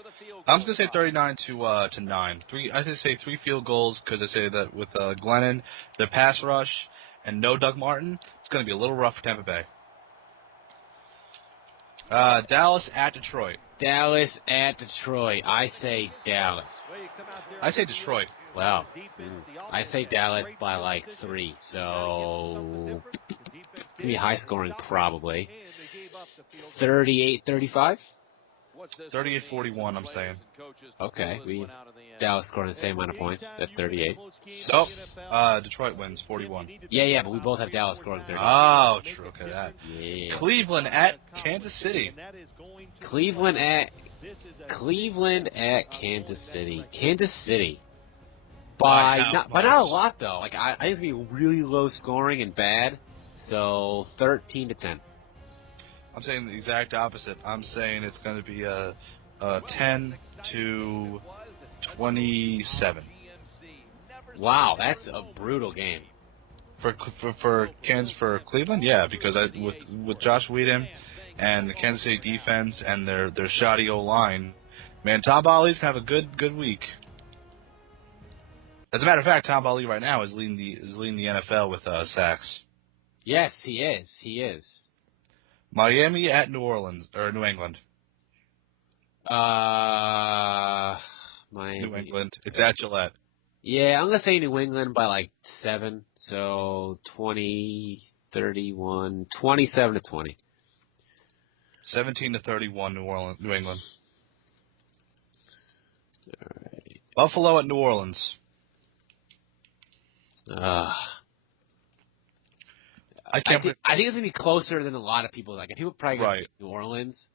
I'm just gonna say 39 to 9. I just say 3 field goals because I say that with Glennon, the pass rush, and no Doug Martin, it's gonna be a little rough for Tampa Bay. Dallas at Detroit. Dallas at Detroit. I say Dallas. I say Detroit. Wow. I say Dallas by like 3. So it's gonna be high scoring probably. 38-35. 38-41, I'm saying. Okay, Dallas scoring the same amount of points at 38. So, Detroit wins 41. Yeah, but we both have Dallas scoring 38. Oh, true. Okay, that. Yeah. Cleveland at Kansas City. Cleveland at Kansas City. Kansas City. By not a lot though. Like I think it's gonna be really low scoring and bad. So 13 to 10. I'm saying the exact opposite. I'm saying it's going to be a 10 to 27. Wow, that's a brutal game. For Cleveland, yeah, because with Josh Whedon and the Kansas City defense and their shoddy O-line, man, Tom Bolly's gonna have a good week. As a matter of fact, Tom Bolly right now is leading the NFL with sacks. Yes, he is. He is. Miami at New England. Miami. New England. It's at Gillette. Yeah, I'm gonna say New England by like 7. So 20, 31, 27 to 20. 17 to 31, New England. All right. Buffalo at New Orleans. I think it's gonna be closer than a lot of people like. People probably gonna pick New Orleans,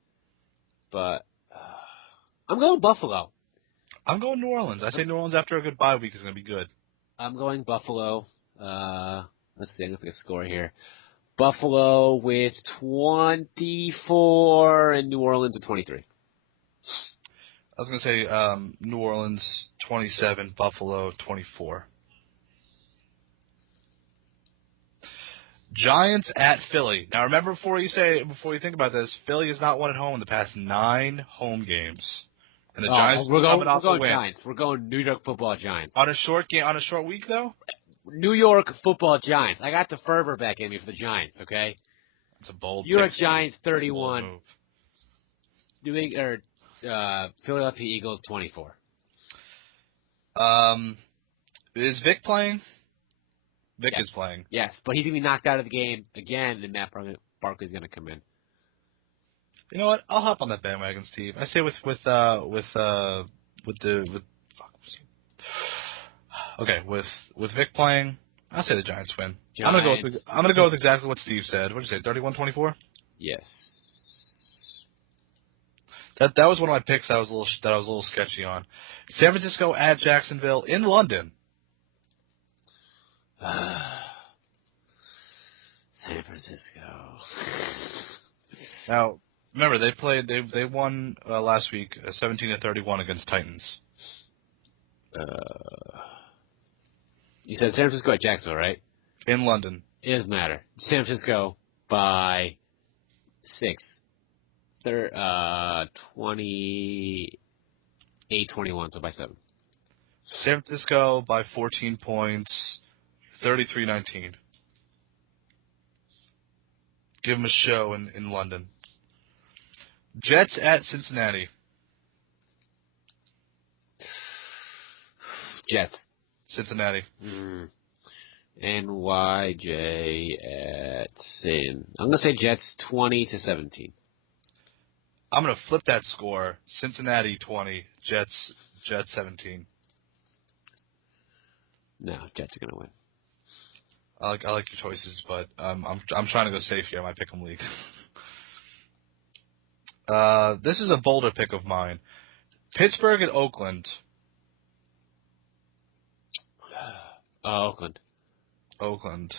but I'm going Buffalo. I'm going New Orleans. I say New Orleans after a good bye week is gonna be good. I'm going Buffalo. Let's see. I'm gonna pick a score here. Buffalo with 24 and New Orleans with 23. I was gonna say New Orleans 27, Buffalo 24. Giants at Philly. Now remember before you think about this, Philly has not won at home in the past 9 home games. And the Giants we're coming off going a win. Giants. We're going New York Football Giants. On a short week though? New York Football Giants. I got the fervor back in me for the Giants, okay? It's a bold New York pick. Giants 31. Philadelphia Eagles 24. Is Vic playing? Vic Yes. is playing. Yes, but he's going to be knocked out of the game again, and Matt Barkley's going to come in. You know what? I'll hop on that bandwagon, Steve. I say with Vic playing, I'll say the Giants win. I'm gonna go with exactly what Steve said. What did you say? 31-24? Yes. That was one of my picks that I was a little sketchy on. San Francisco at Jacksonville in London. San Francisco. Now, remember they won last week 17-31 against Titans. You said San Francisco at Jacksonville, right? In London. It doesn't matter. San Francisco by 6. 28-21, so by 7. San Francisco by 14 points, 33-19. Give them a show in London. Jets at Cincinnati. Jets. Cincinnati. NYJ at Sin. I'm going to say Jets 20-17. I'm going to flip that score. Cincinnati 20, Jets 17. No, Jets are going to win. I like your choices, but I'm trying to go safe here in my pick'em league. This is a bolder pick of mine. Pittsburgh and Oakland. Oakland. Oakland.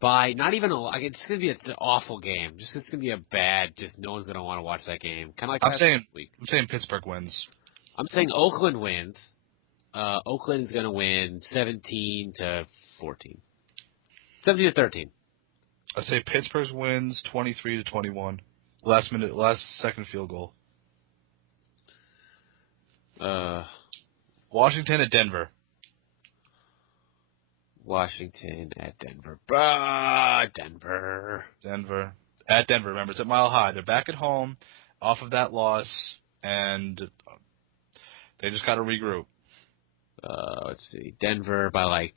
By not even it's going to be an awful game. Just it's going to be a bad. Just no one's going to want to watch that game. Kind of like last week. I'm saying Pittsburgh wins. I'm saying Oakland wins. Oakland's going to win 17-14. 17-13. I say Pittsburgh wins 23-21. Last second field goal. Washington at Denver. Washington at Denver. Denver. Denver. At Denver, remember, it's at Mile High. They're back at home off of that loss, and they just got to regroup. Let's see. Denver by like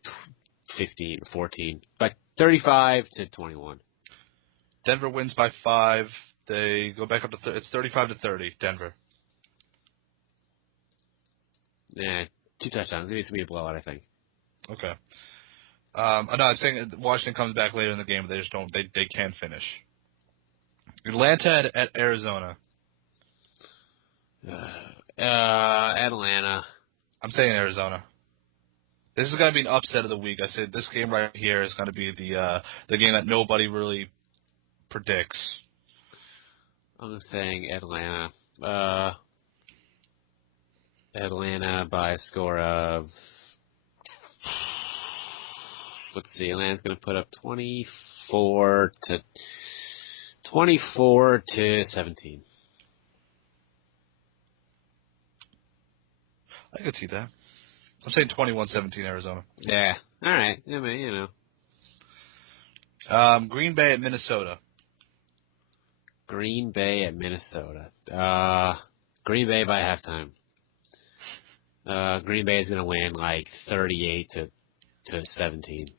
15, 14. But 35-21. Denver wins by 5. They go back up to it's 35-30, Denver. Yeah, 2 touchdowns. It's going to be a blowout, I think. Okay. No, I'm saying Washington comes back later in the game, but they just don't. They can't finish. Atlanta at Arizona. Atlanta. I'm saying Arizona. This is going to be an upset of the week. I said this game right here is going to be the game that nobody really predicts. I'm saying Atlanta. Atlanta by a score of. Let's see. Atlanta's going to put up 24-17. I could see that. I'm saying 21-17 Arizona. Yeah. All right. I mean, you know. Green Bay at Minnesota. Green Bay at Minnesota. Green Bay by halftime. Green Bay is going to win like 38-17.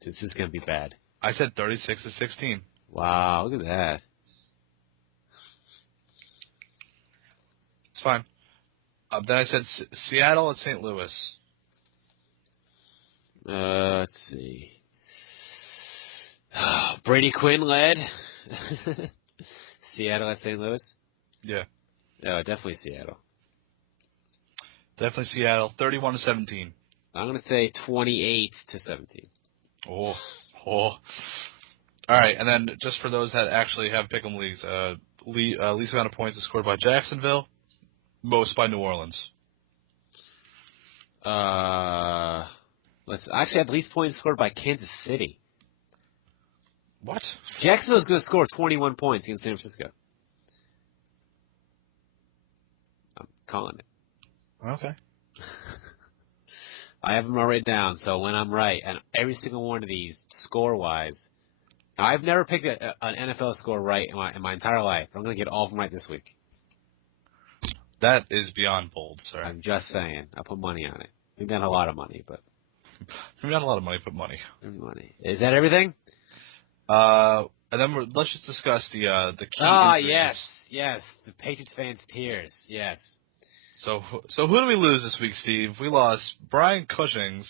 This is going to be bad. I said 36-16. Wow, look at that. It's fine. Then I said Seattle at St. Louis. Let's see. Brady Quinn led. Seattle at St. Louis? Yeah. Oh, definitely Seattle. Definitely Seattle. 31-17. I'm going to say 28-17. Oh. All right, and then just for those that actually have pick'em leagues, least amount of points is scored by Jacksonville, most by New Orleans. Let's actually have least points scored by Kansas City. What? Jacksonville's going to score 21 points against San Francisco. I'm calling it. Okay. I have them all written down, so when I'm right, and every single one of these, score-wise, I've never picked an NFL score right in my entire life. I'm going to get all of them right this week. That is beyond bold, sir. I'm just saying. I put money on it. Maybe not a lot of money, but... Maybe not a lot of money, but money. Money. Is that everything? And then let's just discuss the key injuries. Yes. The Patriots fans' tears. Yes. So who do we lose this week, Steve? We lost Brian Cushing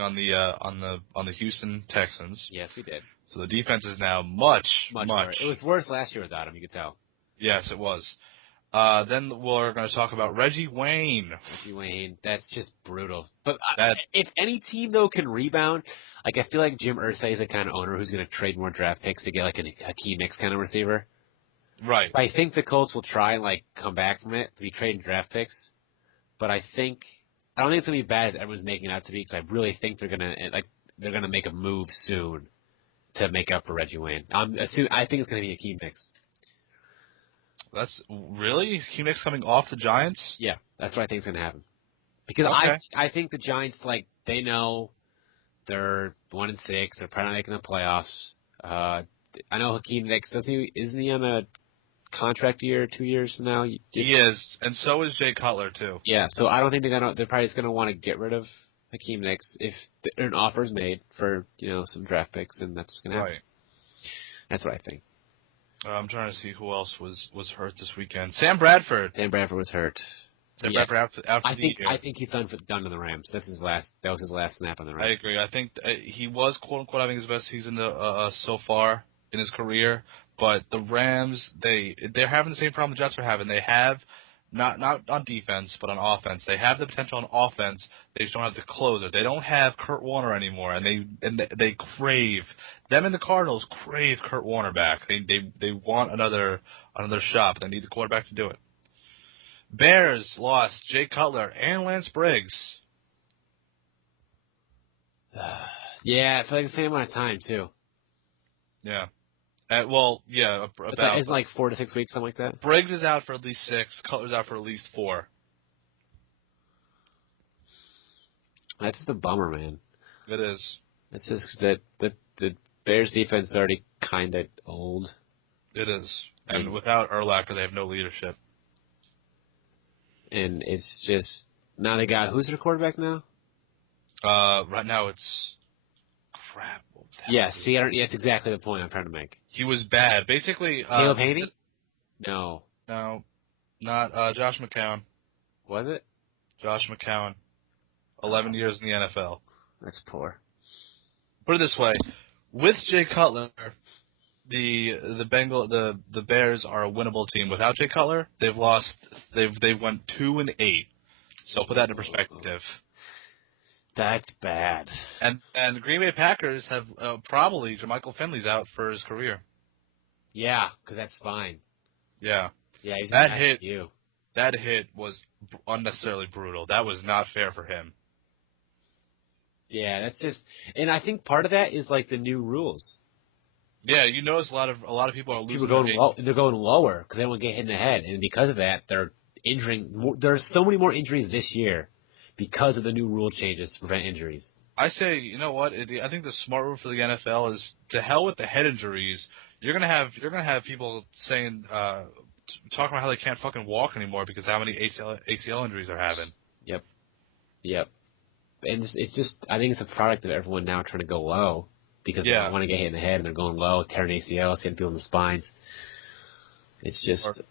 on the Houston Texans. Yes, we did. So the defense is now much worse. It was worse last year without him, you could tell. Yes, it was. Then we're going to talk about Reggie Wayne. That's just brutal. But if any team, though, can rebound, like I feel like Jim Irsay is the kind of owner who's going to trade more draft picks to get like a key mix kind of receiver. Right. So I think the Colts will try and like come back from it to be trading draft picks. But I don't think it's going to be bad as everyone's making it out to be, because I really think they're going to make a move soon to make up for Reggie Wayne. I think it's going to be a key mix. That's really key mix coming off the Giants? Yeah, that's what I think is going to happen. Because I think the Giants, like, they know they're 1-6. They're probably not making the playoffs. I know Hakeem Nicks isn't he on a contract year 2 years from now? He is, and so is Jay Cutler too. Yeah, so I don't think they're probably just going to want to get rid of Hakeem Nicks if an offer is made for some draft picks, and that's what's going to happen. Right. That's what I think. I'm trying to see who else was hurt this weekend. Sam Bradford. Sam Bradford was hurt. Sam Bradford out for the year. I think he's done to the Rams. That was his last snap on the Rams. I agree. I think he was quote unquote having his best season so far in his career, but the Rams they're having the same problem the Jets are having. They have not on defense, but on offense. They have the potential on offense. They just don't have the closer. They don't have Kurt Warner anymore, and they crave them and the Cardinals crave Kurt Warner back. They want another shot, but they need the quarterback to do it. Bears lost Jay Cutler and Lance Briggs. Yeah, it's like the same amount of time too. Yeah. About it's like 4 to 6 weeks, something like that. Briggs is out for at least 6. Cutler's out for at least 4. That's just a bummer, man. It is. It's just that the Bears defense is already kind of old. It is. And without Urlacher, they have no leadership. And it's just now they got who's their quarterback now? Right now it's crap. Yeah, see, that's exactly the point I'm trying to make. He was bad. Basically, Caleb Haney? No, not Josh McCown. Was it? Josh McCown, 11 years in the NFL. That's poor. Put it this way: with Jay Cutler, the Bears are a winnable team. Without Jay Cutler, they've lost. They've went 2-8. So put that in perspective. That's bad. And the Green Bay Packers have probably Jermichael Finley's out for his career. Yeah, because that's fine. Yeah. Yeah, he's that hit. You. That hit was unnecessarily brutal. That was not fair for him. Yeah, that's just, and I think part of that is like the new rules. Yeah, you notice a lot of people are losing. They're going lower because they don't want to get hit in the head, and because of that, they're injuring. There's so many more injuries this year because of the new rule changes to prevent injuries. I say, you know what? I think the smart move for the NFL is to hell with the head injuries. You're gonna have people saying, talking about how they can't fucking walk anymore because how many ACL injuries they're having. Yep. And it's just, I think it's a product of everyone now trying to go low because they don't want to get hit in the head and they're going low, tearing ACLs, hitting people in the spines. It's just.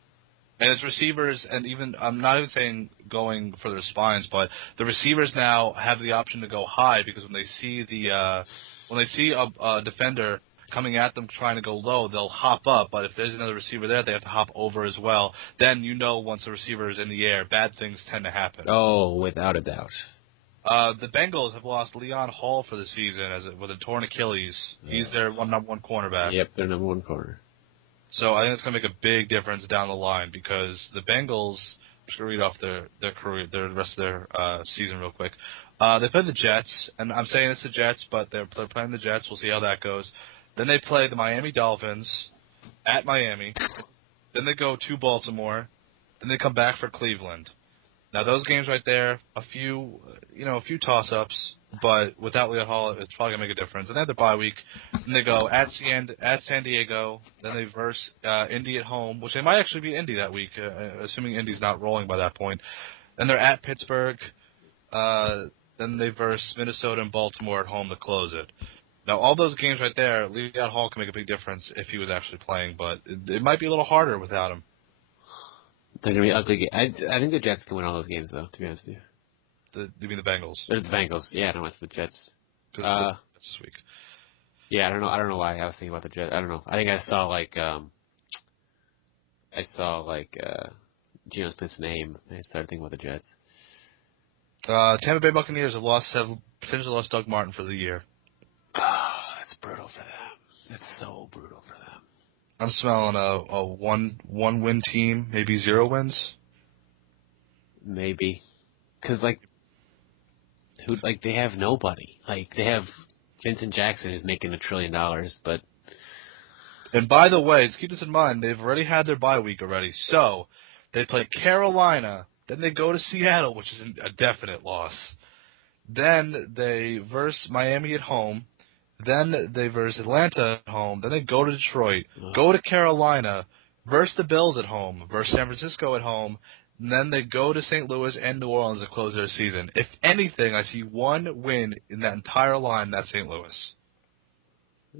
And it's receivers, and even I'm not even saying going for their spines, but the receivers now have the option to go high because when they see a defender coming at them trying to go low, they'll hop up. But if there's another receiver there, they have to hop over as well. Then once the receiver is in the air, bad things tend to happen. Oh, without a doubt. The Bengals have lost Leon Hall for the season with a torn Achilles. He's their number one cornerback. Yep, their number one corner. So I think it's going to make a big difference down the line because the Bengals, I'm just going to read off their career, the rest of their season real quick. They play the Jets, and I'm saying it's the Jets, but they're playing the Jets. We'll see how that goes. Then they play the Miami Dolphins at Miami. Then they go to Baltimore. Then they come back for Cleveland. Now those games right there, a few toss-ups, but without Leon Hall, it's probably gonna make a difference. And they have the bye week. Then they go at San Diego. Then they verse Indy at home, which they might actually be Indy that week, assuming Indy's not rolling by that point. Then they're at Pittsburgh. Then they verse Minnesota and Baltimore at home to close it. Now all those games right there, Leon Hall can make a big difference if he was actually playing, but it might be a little harder without him. They're going to be ugly. I think the Jets can win all those games, though, to be honest with you. You mean the Bengals? Or the Bengals. Yeah, I don't know. It's the Jets. Because this week. Yeah, I don't know why I was thinking about the Jets. I don't know. I think I saw, Geno Smith's name, and I started thinking about the Jets. Tampa Bay Buccaneers have potentially lost Doug Martin for the year. Oh, that's brutal for them. That's so brutal for them. I'm smelling a one-win team, maybe 0 wins. Maybe. Because, they have nobody. They have Vincent Jackson who's making $1 trillion, but... And by the way, keep this in mind, they've already had their bye week already. So, they play Carolina, then they go to Seattle, which is a definite loss. Then they verse Miami at home. Then they verse Atlanta at home. Then they go to Detroit, go to Carolina, verse the Bills at home, verse San Francisco at home, and then they go to St. Louis and New Orleans to close their season. If anything, I see one win in that entire line. That's St. Louis.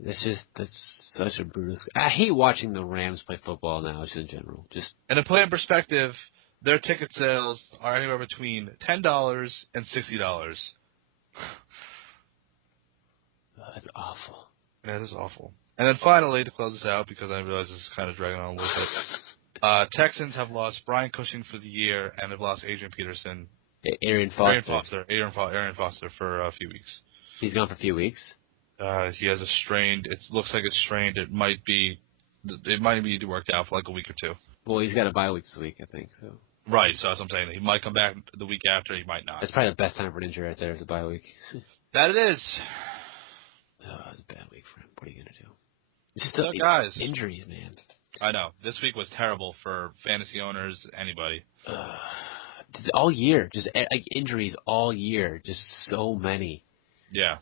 That's such a brutal. I hate watching the Rams play football now, just in general. And to put it in perspective, their ticket sales are anywhere between $10 and $60. That's awful. That is awful. And then finally, to close this out, because I realize this is kind of dragging on a little bit, Texans have lost Brian Cushing for the year, and they've lost Adrian Peterson. Aaron Foster. Aaron Foster for a few weeks. He's gone for a few weeks. He has a strained. It looks like it's strained. It might be worked out for like a week or two. Well, he's got a bye week this week, I think. So. Right. So that's what I'm saying. He might come back the week after. He might not. That's probably the best time for an injury right there is a bye week. That it is. Oh, it was a bad week for him. What are you gonna do? It's just guys. Injuries, man. I know. This week was terrible for fantasy owners, anybody. Just all year, just like injuries all year, just so many. Yeah.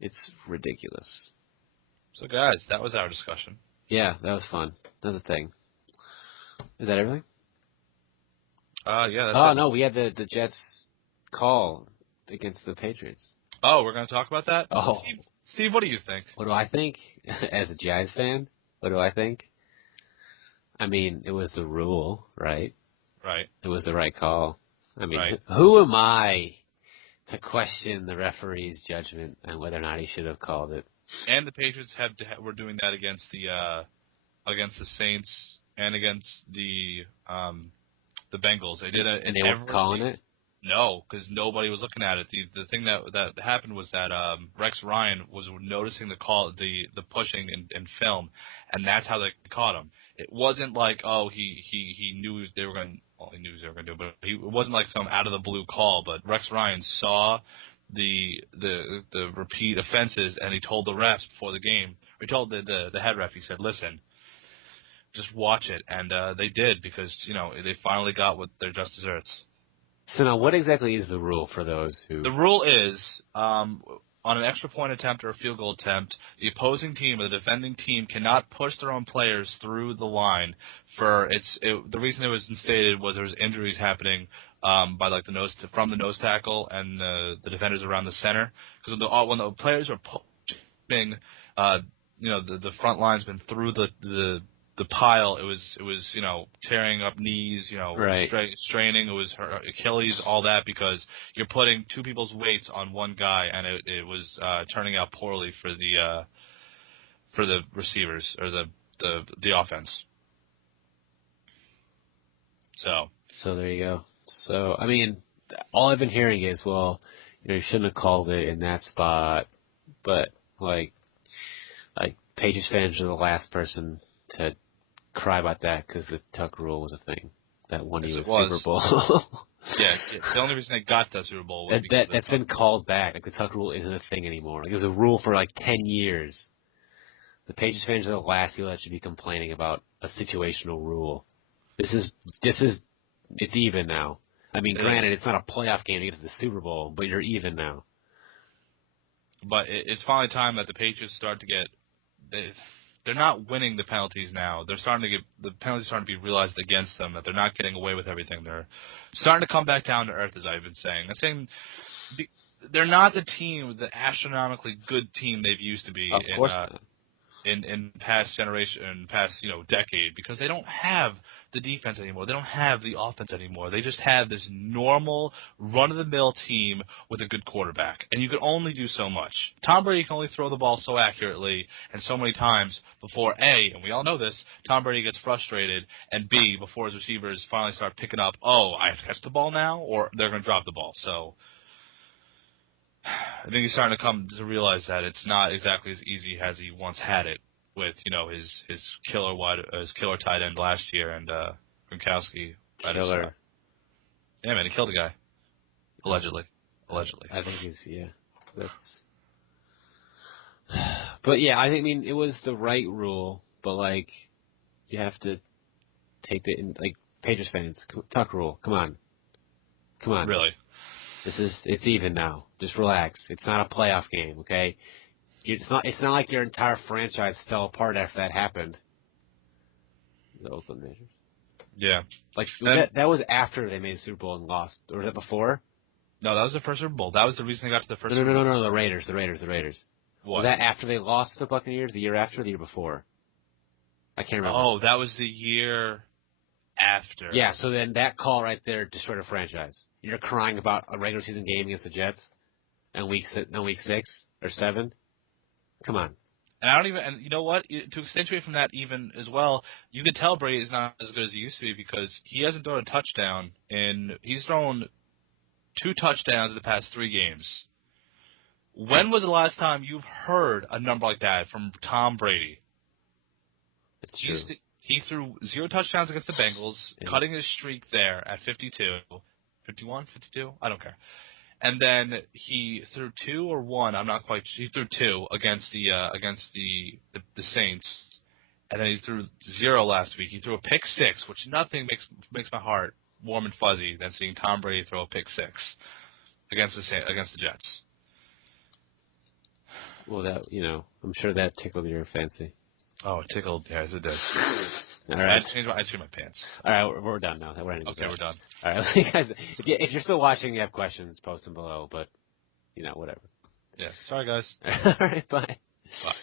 It's ridiculous. So, guys, that was our discussion. Yeah, that was fun. That was a thing. Is that everything? Yeah. That's it. it. No, we had the Jets call against the Patriots. Oh, we're going to talk about that? Oh. Steve, what do you think? What do I think? As a Giants fan, what do I think? I mean, it was the rule, right? Right. It was the right call. I mean, right. Who am I to question the referee's judgment and whether or not he should have called it? And the Patriots were doing that against the Saints and against the Bengals. They did it, and they weren't calling it. No, because nobody was looking at it. The thing that happened was that Rex Ryan was noticing the call, the pushing in film, and that's how they caught him. It wasn't like he knew they were going. Well, he knew they were going to do, but it wasn't like some out of the blue call. But Rex Ryan saw the repeat offenses, and he told the refs before the game. He told the head ref. He said, "Listen, just watch it," and they did because they finally got what their just desserts. So now, what exactly is the rule for those who? The rule is, on an extra point attempt or a field goal attempt, the opposing team or the defending team cannot push their own players through the line. The reason it was instated was there was injuries happening by like from the nose tackle and the defenders around the center, because when the players are pushing, the front line's been through the pile. It was tearing up knees, right. straining. It was Achilles, all that, because you're putting two people's weights on one guy, and it was turning out poorly for the receivers or the offense. So there you go. So I mean, all I've been hearing is, well, you shouldn't have called it in that spot, but like Patriots fans are the last person to cry about that because the tuck rule was a thing that won you a Super Bowl. Yeah, the only reason they got that Super Bowl was because that's been called back. Like the tuck rule isn't a thing anymore. Like, it was a rule for like 10 years. The Patriots fans are the last people that should be complaining about a situational rule. This is it's even now. I mean, granted, it's not a playoff game to get to the Super Bowl, but you're even now. But it's finally time that the Patriots start to get. They're not winning the penalties now. The penalties starting to be realized against them, that they're not getting away with everything. They're starting to come back down to earth, as I've been saying. I'm saying they're not the astronomically good team they've used to be. Of course not. In past generation, past decade, because they don't have the defense anymore. They don't have the offense anymore. They just have this normal run-of-the-mill team with a good quarterback, and you can only do so much. Tom Brady can only throw the ball so accurately and so many times before A, and we all know this, Tom Brady gets frustrated, and B, before his receivers finally start picking up, I have to catch the ball now, or they're going to drop the ball. So I think he's starting to come to realize that it's not exactly as easy as he once had it with, his killer tight end last year and Gronkowski. Killer. Yeah, man, he killed a guy. Allegedly. I think that's. But yeah, I mean, it was the right rule, but like, you have to take Patriots fans, tuck rule. Come on. Really? It's even now. Just relax. It's not a playoff game, okay? It's not like your entire franchise fell apart after that happened. The Oakland Raiders. Yeah. Like And, that was after they made the Super Bowl and lost, or was that before? no, that was the first Super Bowl. That was the reason they got to the first No, Super Bowl. no, the Raiders. What? Was that after they lost to the Buccaneers? The year after, or the year before? I can't remember. Oh, that was the year after. Yeah, so then that call right there destroyed a franchise. You're crying about a regular season game against the Jets in week 6 or 7. Come on. And I don't even, and you know what? To accentuate from that even as well, you can tell Brady is not as good as he used to be because he hasn't thrown a touchdown he's thrown 2 touchdowns in the past 3 games. When was the last time you've heard a number like that from Tom Brady? It's true. He threw 0 touchdowns against the Bengals, cutting his streak there at 52. 51, 52? I don't care. And then he threw 2 or 1. I'm not quite. He threw 2 against the Saints, and then he threw 0 last week. He threw a pick 6, which nothing makes my heart warm and fuzzy than seeing Tom Brady throw a pick 6 against the Jets. Well, that I'm sure that tickled your fancy. Oh, it tickled. Yes, it did. All right. I changed my pants. All right, we're done now. We're done. All right, guys. If you're still watching, you have questions, post them below. But whatever. Yeah. Sorry, guys. All right. Bye. Bye.